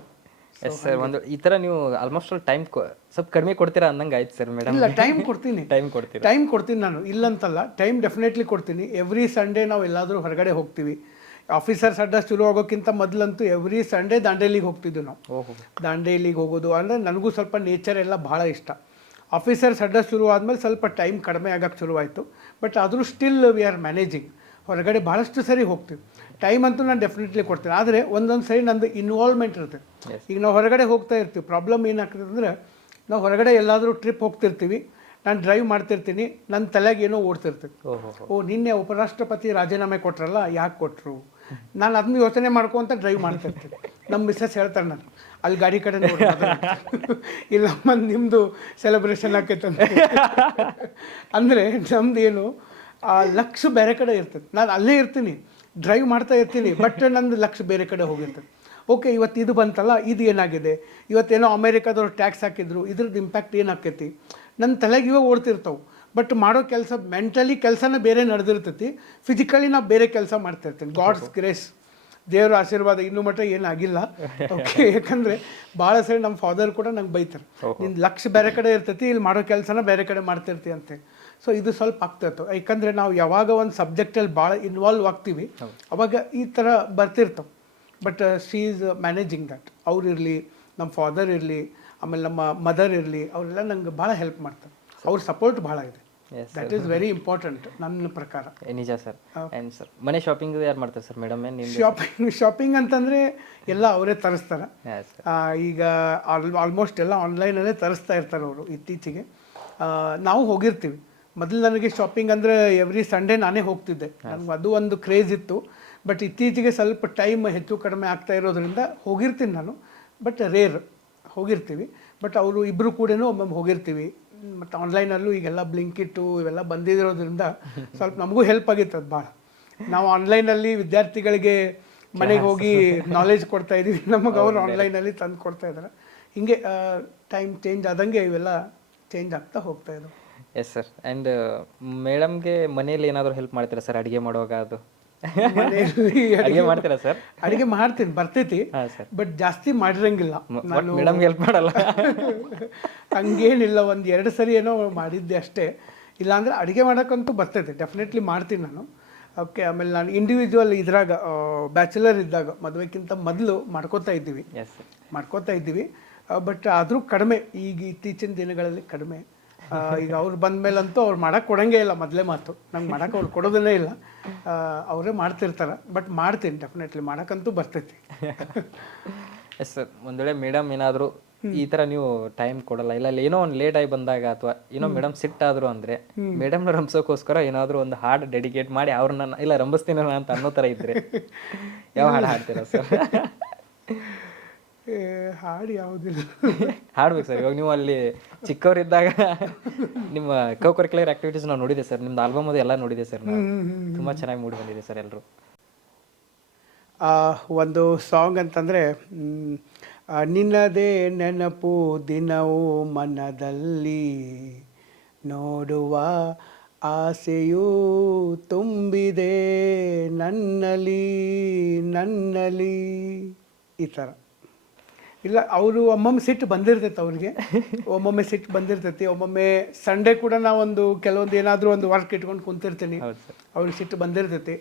Yes sir. ಒಂದು ಈ ಥರ ನೀವು ಆಲ್ಮೋಸ್ಟ್ ಟೈಮ್ ಸ್ವಲ್ಪ ಕಡಿಮೆ ಕೊಡ್ತೀರಾ ಅಂದಂಗೆ ಆಯ್ತು ಸರ್ ಮೇಡಮ್. ಇಲ್ಲ, ಟೈಮ್ ಕೊಡ್ತೀನಿ. ಟೈಮ್ ಕೊಡ್ತೀನಿ ನಾನು, ಇಲ್ಲಂತಲ್ಲ. ಟೈಮ್ ಡೆಫಿನೆಟ್ಲಿ ಕೊಡ್ತೀನಿ. ಎವ್ರಿ ಸಂಡೇ ನಾವು ಎಲ್ಲಾದರೂ ಹೊರಗಡೆ ಹೋಗ್ತೀವಿ. ಆಫೀಸರ್ಸ್ ಅಡ್ಡ ಶುರು ಆಗೋಕ್ಕಿಂತ ಮೊದಲಂತೂ ಎವ್ರಿ ಸಂಡೇ ದಾಂಡೇಲಿಗೆ ಹೋಗ್ತಿದ್ವಿ ನಾವು. ದಾಂಡೇಲಿಗೆ ಹೋಗೋದು ಅಂದರೆ ನನಗೂ ಸ್ವಲ್ಪ ನೇಚರ್ ಎಲ್ಲ ಭಾಳ ಇಷ್ಟ. ಆಫೀಸರ್ಸ್ ಅಡ್ಡ ಶುರು ಆದಮೇಲೆ ಸ್ವಲ್ಪ ಟೈಮ್ ಕಡಿಮೆ ಆಗೋಕ್ಕೆ ಶುರುವಾಯಿತು. ಬಟ್ ಆದರೂ ಸ್ಟಿಲ್ ವಿ ಆರ್ ಮ್ಯಾನೇಜಿಂಗ್. ಹೊರಗಡೆ ಭಾಳಷ್ಟು ಸರಿ ಹೋಗ್ತೀವಿ. ಟೈಮ್ ಅಂತೂ ನಾನು ಡೆಫಿನೆಟ್ಲಿ ಕೊಡ್ತೀನಿ. ಆದರೆ ಒಂದೊಂದು ಸರಿ ನಂದು ಇನ್ವಾಲ್ವ್ಮೆಂಟ್ ಇರುತ್ತೆ. ಈಗ ನಾವು ಹೊರಗಡೆ ಹೋಗ್ತಾ ಇರ್ತೀವಿ. ಪ್ರಾಬ್ಲಮ್ ಏನಾಗ್ತದೆ ಅಂದರೆ ನಾವು ಹೊರಗಡೆ ಎಲ್ಲಾದರೂ ಟ್ರಿಪ್ ಹೋಗ್ತಿರ್ತೀವಿ, ನಾನು ಡ್ರೈವ್ ಮಾಡ್ತಿರ್ತೀನಿ, ನನ್ನ ತಲೆಗೆ ಏನೋ ಓಡ್ತಿರ್ತೀವಿ. ನಿನ್ನೆ ಉಪರಾಷ್ಟ್ರಪತಿ ರಾಜೀನಾಮೆ ಕೊಟ್ರಲ್ಲ, ಯಾಕೆ ಕೊಟ್ಟರು, ನಾನು ಅದನ್ನ ಯೋಚನೆ ಮಾಡ್ಕೊತ ಡ್ರೈವ್ ಮಾಡ್ತಿರ್ತೀನಿ. ನಮ್ಮ ಮಿಸ್ಸಸ್ ಹೇಳ್ತಾರೆ, ನಾನು ಅಲ್ಲಿ ಗಾಡಿ ಕಡೆ ನೋಡಿ ಇಲ್ಲಮ್ಮ ನಿಮ್ಮದು ಸೆಲೆಬ್ರೇಷನ್ ಆಕೈತಂತ. ಅಂದರೆ ನಮ್ದು ಏನು ಲಕ್ಷ ಬೇರೆ ಕಡೆ ಇರ್ತದೆ. ನಾನು ಅಲ್ಲೇ ಇರ್ತೀನಿ, ಡ್ರೈವ್ ಮಾಡ್ತಾ ಇರ್ತೀನಿ, ಬಟ್ ನಂದು ಲಕ್ಷ ಬೇರೆ ಕಡೆ ಹೋಗಿರ್ತದೆ. ಓಕೆ, ಇವತ್ತು ಇದು ಬಂತಲ್ಲ, ಇದು ಏನಾಗಿದೆ, ಇವತ್ತೇನೋ ಅಮೇರಿಕಾದವ್ರು ಟ್ಯಾಕ್ಸ್ ಹಾಕಿದ್ರು, ಇದ್ರದ್ದು ಇಂಪ್ಯಾಕ್ಟ್ ಏನಾಕೈತಿ, ನನ್ನ ತಲೆಗೆ ಇವಾಗ ಓಡ್ತಿರ್ತಾವೆ. ಬಟ್ ಮಾಡೋ ಕೆಲಸ ಮೆಂಟಲಿ ಕೆಲಸನ ಬೇರೆ ನಡೆದಿರ್ತೈತಿ, ಫಿಸಿಕಲಿ ನಾವು ಬೇರೆ ಕೆಲಸ ಮಾಡ್ತಿರ್ತೀನಿ. ಗಾಡ್ಸ್ ಗ್ರೇಸ್, ದೇವರ ಆಶೀರ್ವಾದ ಇನ್ನೂ ಮಟ್ಟ ಏನಾಗಿಲ್ಲ. ಓಕೆ, ಯಾಕಂದರೆ ಭಾಳ ಸರಿ ನಮ್ಮ ಫಾದರ್ ಕೂಡ ನಂಗೆ ಬೈತಾರೆ, ನಿನ್ನ ಲಕ್ಷ ಬೇರೆ ಕಡೆ ಇರ್ತೈತಿ, ಇಲ್ಲಿ ಮಾಡೋ ಕೆಲಸನ ಬೇರೆ ಕಡೆ ಮಾಡ್ತಿರ್ತಿ ಅಂತ. ಸೊ ಇದು ಸ್ವಲ್ಪ ಆಗ್ತಾಯಿತ್ತು. ಯಾಕಂದರೆ ನಾವು ಯಾವಾಗ ಒಂದು ಸಬ್ಜೆಕ್ಟಲ್ಲಿ ಭಾಳ ಇನ್ವಾಲ್ವ್ ಆಗ್ತೀವಿ ಅವಾಗ ಈ ಥರ ಬರ್ತಿರ್ತವೆ. But she is managing that. ಅವ್ರು ಇರಲಿ, ನಮ್ಮ ಫಾದರ್ ಇರಲಿ, ಆಮೇಲೆ ನಮ್ಮ ಮದರ್ ಇರಲಿ, ಅವರೆಲ್ಲ ನಂಗೆ ಭಾಳ ಹೆಲ್ಪ್ ಮಾಡ್ತಾರೆ. ಅವ್ರ ಸಪೋರ್ಟ್ ಭಾಳ ಇದೆ. ದಟ್ ಈಸ್ ವೆರಿ ಇಂಪಾರ್ಟೆಂಟ್ ನನ್ನ ಪ್ರಕಾರ. ನಿಜ ಸರ್. ಆ್ಯಂಡ್ ಸರ್ ಮನೆ ಶಾಪಿಂಗ್ ಯಾರು ಮಾಡ್ತಾರೆ ಸರ್ ಮೇಡಮ್? ಶಾಪಿಂಗ್ ಅಂತಂದರೆ ಎಲ್ಲ ಅವರೇ ತರಿಸ್ತಾರೆ. ಈಗ ಆಲ್ಮೋಸ್ಟ್ ಎಲ್ಲ ಆನ್ಲೈನಲ್ಲೇ ತರಿಸ್ತಾ ಇರ್ತಾರೆ ಅವರು ಇತ್ತೀಚೆಗೆ. ನಾವು ಹೋಗಿರ್ತೀವಿ. ಮೊದಲು ನನಗೆ ಶಾಪಿಂಗ್ ಅಂದರೆ ಎವ್ರಿ ಸಂಡೇ ನಾನೇ ಹೋಗ್ತಿದ್ದೆ. ನನಗೆ ಅದು ಒಂದು ಕ್ರೇಜ್ ಇತ್ತು. ಬಟ್ ಇತ್ತೀಚೆಗೆ ಸ್ವಲ್ಪ ಟೈಮ್ ಹೆಚ್ಚು ಕಡಿಮೆ ಆಗ್ತಾ ಇರೋದ್ರಿಂದ ಹೋಗಿರ್ತೀನಿ ನಾನು, ಬಟ್ ರೇರ್ ಹೋಗಿರ್ತೀವಿ. ಬಟ್ ಅವರು ಇಬ್ಬರು ಕೂಡ ಒಮ್ಮೊಮ್ಮೆ ಹೋಗಿರ್ತೀವಿ. ಮತ್ತು ಆನ್ಲೈನಲ್ಲೂ ಈಗೆಲ್ಲ ಬ್ಲಿಂಕಿಟ್ಟು ಇವೆಲ್ಲ ಬಂದಿರೋದ್ರಿಂದ ಸ್ವಲ್ಪ ನಮಗೂ ಹೆಲ್ಪ್ ಆಗಿತ್ತು ಅದು ಭಾಳ. ನಾವು ಆನ್ಲೈನಲ್ಲಿ ವಿದ್ಯಾರ್ಥಿಗಳಿಗೆ ಮನೆಗೆ ಹೋಗಿ ನಾಲೆಜ್ ಕೊಡ್ತಾ ಇದ್ದೀವಿ, ನಮಗೆ ಅವರು ಆನ್ಲೈನಲ್ಲಿ ತಂದು ಕೊಡ್ತಾ ಇದ್ದಾರೆ. ಹಿಂಗೆ ಟೈಮ್ ಚೇಂಜ್ ಆದಂಗೆ ಇವೆಲ್ಲ ಚೇಂಜ್ ಆಗ್ತಾ ಹೋಗ್ತಾ ಇದ್ದಾವೆ. Yes sir. ಆ್ಯಂಡ್ ಮೇಡಮ್ಗೆ ಮನೇಲಿ ಏನಾದರೂ ಹೆಲ್ಪ್ ಮಾಡ್ತೀರಾ ಸರ್ ಅಡುಗೆ ಮಾಡುವಾಗ? ಅದು ಮನೆಯಲ್ಲಿ ಅಡುಗೆ ಮಾಡ್ತೀರಾ ಸರ್? ಅಡುಗೆ ಮಾಡ್ತೀನಿ, ಬರ್ತೈತಿ, ಹಾಂ ಸರ್. ಬಟ್ ಜಾಸ್ತಿ ಮಾಡಿರಂಗಿಲ್ಲ. ನಾನು ಮೇಡಮ್ಗೆ ಹೆಲ್ಪ್ ಮಾಡಲ್ಲ? ಹಂಗೇನಿಲ್ಲ, 1-2 ಸರಿ ಏನೋ ಮಾಡಿದ್ದೆ ಅಷ್ಟೇ. ಇಲ್ಲಾಂದರೆ ಅಡುಗೆ ಮಾಡೋಕ್ಕಂತೂ ಬರ್ತೈತೆ, ಡೆಫಿನೆಟ್ಲಿ ಮಾಡ್ತೀನಿ ನಾನು. ಓಕೆ. ಆಮೇಲೆ ನಾನು ಇಂಡಿವಿಜುವಲ್ ಇದ್ರಾಗ ಬ್ಯಾಚುಲರ್ ಇದ್ದಾಗ ಮದುವೆಕ್ಕಿಂತ ಮೊದಲು ಮಾಡ್ಕೋತಾ ಇದ್ದೀವಿ. Yes sir. ಮಾಡ್ಕೋತಾ ಇದ್ದೀವಿ, ಬಟ್ ಆದರೂ ಕಡಿಮೆ. ಈಗ ಇತ್ತೀಚಿನ ದಿನಗಳಲ್ಲಿ ಕಡಿಮೆ. ಈಗ ಅವ್ರು ಬಂದ ಮೇಲಂತೂ ಅವ್ರು ಮಾಡೋಕ್ಕೆ ಕೊಡೋಂಗೇ ಇಲ್ಲ. ಮೊದಲೇ ಮಾತು, ನಂಗೆ ಮಾಡೋಕ್ಕೆ ಅವ್ರು ಕೊಡೋದನ್ನೇ ಇಲ್ಲ. ಅವರೇ ಮಾಡ್ತಿರ್ತಾರೆ, ಬಟ್ ಮಾಡ್ತೀನಿ ಡೆಫಿನೆಟ್ಲಿ, ಮಾಡೋಕ್ಕಂತೂ ಬರ್ತೈತಿ. Yes sir. ಒಂದು ವೇಳೆ ಮೇಡಮ್ ಏನಾದರೂ ಈ ಥರ ನೀವು ಟೈಮ್ ಕೊಡಲ್ಲ, ಇಲ್ಲ ಏನೋ ಒಂದು ಲೇಟ್ ಆಗಿ ಬಂದಾಗ ಅಥವಾ ಏನೋ ಮೇಡಮ್ ಸಿಟ್ಟಾದ್ರು ಅಂದರೆ ಮೇಡಮ್ನ ರಂಬಿಸೋಕ್ಕೋಸ್ಕರ ಏನಾದರೂ ಒಂದು ಹಾಡು ಡೆಡಿಕೇಟ್ ಮಾಡಿ ಅವ್ರನ್ನ ಇಲ್ಲ ರಂಬಿಸ್ತೀನ ಅಂತ ಅನ್ನೋ ಥರ ಇದ್ದರೆ ಯಾವ ಹಾಡು ಹಾಡ್ತೀರಾ ಸರ್? ಹಾಡು ಯಾವುದಿಲ್ಲ. ಹಾಡ್ಬೇಕು ಸರ್. ಇವಾಗ ನೀವು ಅಲ್ಲಿ ಚಿಕ್ಕವರಿದ್ದಾಗ ನಿಮ್ಮ ಕೋ ಕರಿಕ್ಯುಲರ್ ಆಕ್ಟಿವಿಟೀಸ್ ನಾವು ನೋಡಿದೆ ಸರ್, ನಿಮ್ದು ಆಲ್ಬಮ್ ಅದು ಎಲ್ಲ ನೋಡಿದೆ ಸರ್. ನಾವು ತುಂಬ ಚೆನ್ನಾಗಿ ಮೂಡಿ ಬಂದಿದೆ ಸರ್ ಎಲ್ಲರೂ. ಒಂದು ಸಾಂಗ್ ಅಂತಂದರೆ ನಿನ್ನದೇ ನೆನಪು ದಿನವೂ ಮನದಲ್ಲಿ, ನೋಡುವ ಆಸೆಯೂ ತುಂಬಿದೆ ನನ್ನಲ್ಲಿ ನನ್ನಲ್ಲಿ, ಈ ಥರ. ಇಲ್ಲ, ಅವರು ಒಮ್ಮೊಮ್ಮೆ ಸಿಟ್ಟು ಬಂದಿರ್ತೈತೆ ಅವ್ರಿಗೆ, ಒಮ್ಮೊಮ್ಮೆ ಸಿಟ್ಟು ಬಂದಿರ್ತೈತಿ. ಒಮ್ಮೊಮ್ಮೆ ಸಂಡೇ ಕೂಡ ನಾವೊಂದು ಕೆಲವೊಂದು ಏನಾದರೂ ಒಂದು ವರ್ಕ್ ಇಟ್ಕೊಂಡು ಕುಂತಿರ್ತೀನಿ, ಅವ್ರಿಗೆ ಸಿಟ್ಟು ಬಂದಿರ್ತೈತಿ.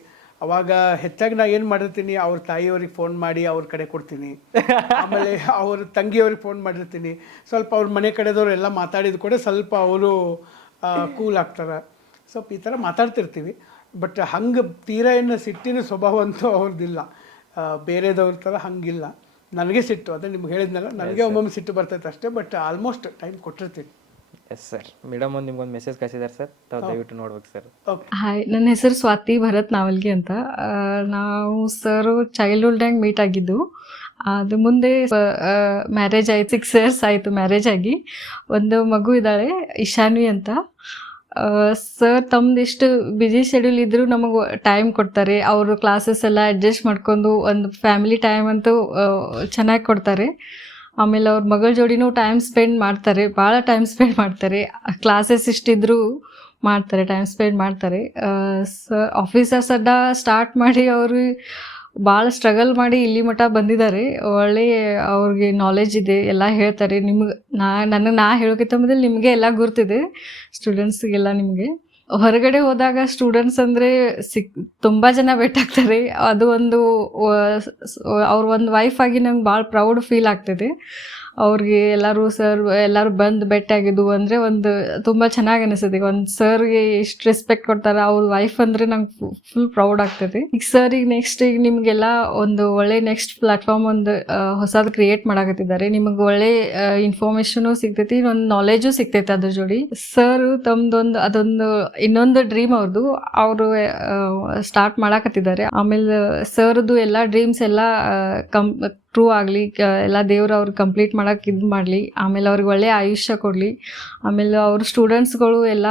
ಅವಾಗ ಹೆಚ್ಚಾಗಿ ನಾ ಏನು ಮಾಡಿರ್ತೀನಿ, ಅವ್ರ ತಾಯಿಯವ್ರಿಗೆ ಫೋನ್ ಮಾಡಿ ಅವ್ರ ಕಡೆ ಕೊಡ್ತೀನಿ. ಆಮೇಲೆ ಅವ್ರ ತಂಗಿಯವ್ರಿಗೆ ಫೋನ್ ಮಾಡಿರ್ತೀನಿ. ಸ್ವಲ್ಪ ಅವ್ರ ಮನೆ ಕಡೆದವ್ರು ಎಲ್ಲ ಮಾತಾಡಿದ ಕೂಡ ಸ್ವಲ್ಪ ಅವರು ಕೂಲ್ ಆಗ್ತಾರೆ. ಸ್ವಲ್ಪ ಈ ಥರ ಮಾತಾಡ್ತಿರ್ತೀವಿ. ಬಟ್ ಹಂಗೆ ತೀರಾ ಏನು ಸಿಟ್ಟಿನ ಸ್ವಭಾವ ಅಂತೂ ಅವ್ರದ್ದಿಲ್ಲ. ಬೇರೆದವ್ರ ಥರ ಹಂಗಿಲ್ಲ. ನನಗೆ ಸಿಟ್ಟು, ಅದೇ ನಿಮ್ಗೆ ಹೇಳಿದ್ನಲ್ಲ, ನನಗೆ ಒಮ್ಮೊಮ್ಮೆ ಸಿಟ್ಟು ಬರ್ತೈತೆ ಅಷ್ಟೇ. ಬಟ್ ಆಲ್ಮೋಸ್ಟ್ ಟೈಮ್ ಕೊಟ್ಟಿರ್ತೀನಿ. Yes sir. ಮೇಡಮ್ ಒಂದು ನಿಮ್ಗೊಂದು ಮೆಸೇಜ್ ಕಳಿಸಿದ್ದಾರೆ ಸರ್, ತಾವು ದಯವಿಟ್ಟು ನೋಡ್ಬೇಕು ಸರ್. ಹಾಯ್, ನನ್ನ ಹೆಸರು ಸ್ವಾತಿ ಭರತ್ ನಾವಲ್ಗಿ ಅಂತ. ನಾವು ಸರ್ ಚೈಲ್ಡ್ಹುಡ್ನಾಗ ಮೀಟ್ ಆಗಿದ್ದು. ಅದು ಮುಂದೆ ಮ್ಯಾರೇಜ್ ಆಯ್ತು, 6 years ಆಯಿತು ಮ್ಯಾರೇಜ್ ಆಗಿ. ಒಂದು ಮಗು ಇದ್ದಾಳೆ, ಇಶಾನ್ವಿ ಅಂತ. ಸರ್ ತಮ್ಮದಿಷ್ಟು ಬ್ಯುಸಿ ಶೆಡ್ಯೂಲ್ ಇದ್ದರೂ ನಮಗೆ ಟೈಮ್ ಕೊಡ್ತಾರೆ. ಅವರು ಕ್ಲಾಸಸ್ ಎಲ್ಲ ಅಡ್ಜಸ್ಟ್ ಮಾಡ್ಕೊಂಡು ಒಂದು ಫ್ಯಾಮಿಲಿ ಟೈಮ್ ಅಂತೂ ಚೆನ್ನಾಗಿ ಕೊಡ್ತಾರೆ. ಆಮೇಲೆ ಅವ್ರ ಮಗಳ ಜೋಡಿನೂ ಟೈಮ್ ಸ್ಪೆಂಡ್ ಮಾಡ್ತಾರೆ, ಭಾಳ ಟೈಮ್ ಸ್ಪೆಂಡ್ ಮಾಡ್ತಾರೆ. ಕ್ಲಾಸಸ್ ಇಷ್ಟಿದ್ರೂ ಮಾಡ್ತಾರೆ, ಟೈಮ್ ಸ್ಪೆಂಡ್ ಮಾಡ್ತಾರೆ. ಆಫೀಸರ್ಸ್ ಅಡ್ಡ ಸ್ಟಾರ್ಟ್ ಮಾಡಿ ಅವರು ಭಾಳ ಸ್ಟ್ರಗಲ್ ಮಾಡಿ ಇಲ್ಲಿ ಮಟ್ಟ ಬಂದಿದ್ದಾರೆ. ಒಳ್ಳೆ ಅವ್ರಿಗೆ ನಾಲೆಜ್ ಇದೆ, ಎಲ್ಲ ಹೇಳ್ತಾರೆ. ನಿಮ್ಗೆ ನಾ ಹೇಳೋಕ್ಕಿಂತ ಮೊದಲು ನಿಮಗೆ ಎಲ್ಲ ಗುರ್ತಿದೆ, ಸ್ಟೂಡೆಂಟ್ಸ್ಗೆಲ್ಲ. ನಿಮಗೆ ಹೊರಗಡೆ ಹೋದಾಗ ಸ್ಟೂಡೆಂಟ್ಸ್ ಅಂದರೆ ತುಂಬ ಜನ ಭೇಟಿಯಾಗ್ತಾರೆ. ಅದು ಒಂದು ಅವ್ರ ಒಂದು ವೈಫ್ ಆಗಿ ನಂಗೆ ಭಾಳ ಪ್ರೌಡ್ ಫೀಲ್ ಆಗ್ತಿದೆ. ಅವ್ರಿಗೆ ಎಲ್ಲರೂ ಬಂದು ಭೇಟಿಯಾಗಿದ್ದು ಅಂದರೆ ಒಂದು ತುಂಬ ಚೆನ್ನಾಗಿ ಅನಿಸ್ತದೆ. ಒಂದು ಸರ್ಗೆ ಎಷ್ಟು ರೆಸ್ಪೆಕ್ಟ್ ಕೊಡ್ತಾರೆ ಅವ್ರ ವೈಫ್ ಅಂದರೆ ನಂಗೆ ಫುಲ್ ಪ್ರೌಡ್ ಆಗ್ತದೆ. ಈಗ ಸರ್ ಈಗ ನೆಕ್ಸ್ಟ್ ಈಗ ನಿಮಗೆಲ್ಲ ಒಂದು ಒಳ್ಳೆ ನೆಕ್ಸ್ಟ್ ಪ್ಲಾಟ್ಫಾರ್ಮ್ ಒಂದು ಹೊಸದು ಕ್ರಿಯೇಟ್ ಮಾಡಕತ್ತಿದ್ದಾರೆ. ನಿಮಗೆ ಒಳ್ಳೆ ಇನ್ಫಾರ್ಮೇಷನು ಸಿಗ್ತೈತಿ, ಒಂದು ನಾಲೆಜು ಸಿಗ್ತೈತೆ ಅದ್ರ ಜೋಡಿ. ಸರ್ ತಮ್ಮದೊಂದು ಅದೊಂದು ಇನ್ನೊಂದು ಡ್ರೀಮ್ ಅವ್ರದ್ದು, ಅವರು ಸ್ಟಾರ್ಟ್ ಮಾಡಕತ್ತಿದ್ದಾರೆ. ಆಮೇಲೆ ಸರ್ದು ಎಲ್ಲ ಡ್ರೀಮ್ಸ್ ಎಲ್ಲ ಟ್ರೂ ಆಗಲಿ, ಎಲ್ಲ ದೇವ್ರು ಅವ್ರು ಕಂಪ್ಲೀಟ್ ಮಾಡೋಕೆ ಇದು ಮಾಡಲಿ. ಆಮೇಲೆ ಅವ್ರಿಗೆ ಒಳ್ಳೆಯ ಆಯುಷ್ಯ ಕೊಡಲಿ. ಆಮೇಲೆ ಅವ್ರ ಸ್ಟೂಡೆಂಟ್ಸ್ಗಳು ಎಲ್ಲ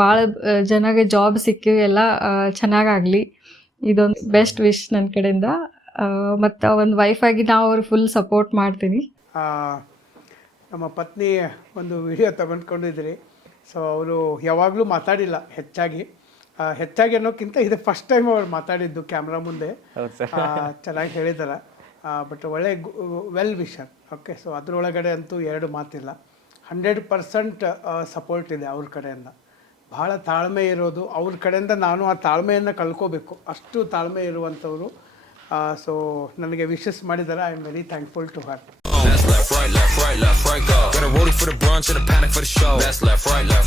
ಭಾಳ ಜನಗೆ ಜಾಬ್ ಸಿಕ್ಕಿ ಎಲ್ಲ ಚೆನ್ನಾಗಾಗಲಿ. ಇದೊಂದು ಬೆಸ್ಟ್ ವಿಶ್ ನನ್ನ ಕಡೆಯಿಂದ. ಮತ್ತು ಒಂದು ವೈಫಾಗಿ ನಾವು ಅವ್ರಿಗೆ ಫುಲ್ ಸಪೋರ್ಟ್ ಮಾಡ್ತೀನಿ. ನಮ್ಮ ಪತ್ನಿ ಒಂದು ವಿಡಿಯೋ ತಗೊಂಡ್ಕೊಂಡಿದ್ರಿ. ಸೊ ಅವರು ಯಾವಾಗಲೂ ಮಾತಾಡಿಲ್ಲ ಹೆಚ್ಚಾಗಿ ಅನ್ನೋಕ್ಕಿಂತ ಇದು ಫಸ್ಟ್ ಟೈಮ್ ಅವ್ರು ಮಾತಾಡಿದ್ದು ಕ್ಯಾಮ್ರಾ ಮುಂದೆ. ಚೆನ್ನಾಗಿ ಹೇಳಿದ್ದಾರೆ. ಬಟ್ ಒಳ್ಳೆ ವೆಲ್ ವಿಷರ್. ಓಕೆ. ಸೊ ಅದರೊಳಗಡೆ ಅಂತೂ 2 ಮಾತಿಲ್ಲ. 100% ಸಪೋರ್ಟ್ ಇದೆ ಅವ್ರ ಕಡೆಯಿಂದ. ಭಾಳ ತಾಳ್ಮೆ ಇರೋದು ಅವ್ರ ಕಡೆಯಿಂದ. ನಾನು ಆ ತಾಳ್ಮೆಯನ್ನು ಕಳ್ಕೋಬೇಕು, ಅಷ್ಟು ತಾಳ್ಮೆ ಇರುವಂಥವ್ರು. ಸೊ ನನಗೆ ವಿಶಸ್ ಮಾಡಿದ್ದಾರೆ. I am very thankful to her. That's left, right, go. Got a rollie for the brunch and a panic for the show. That's left, right, go.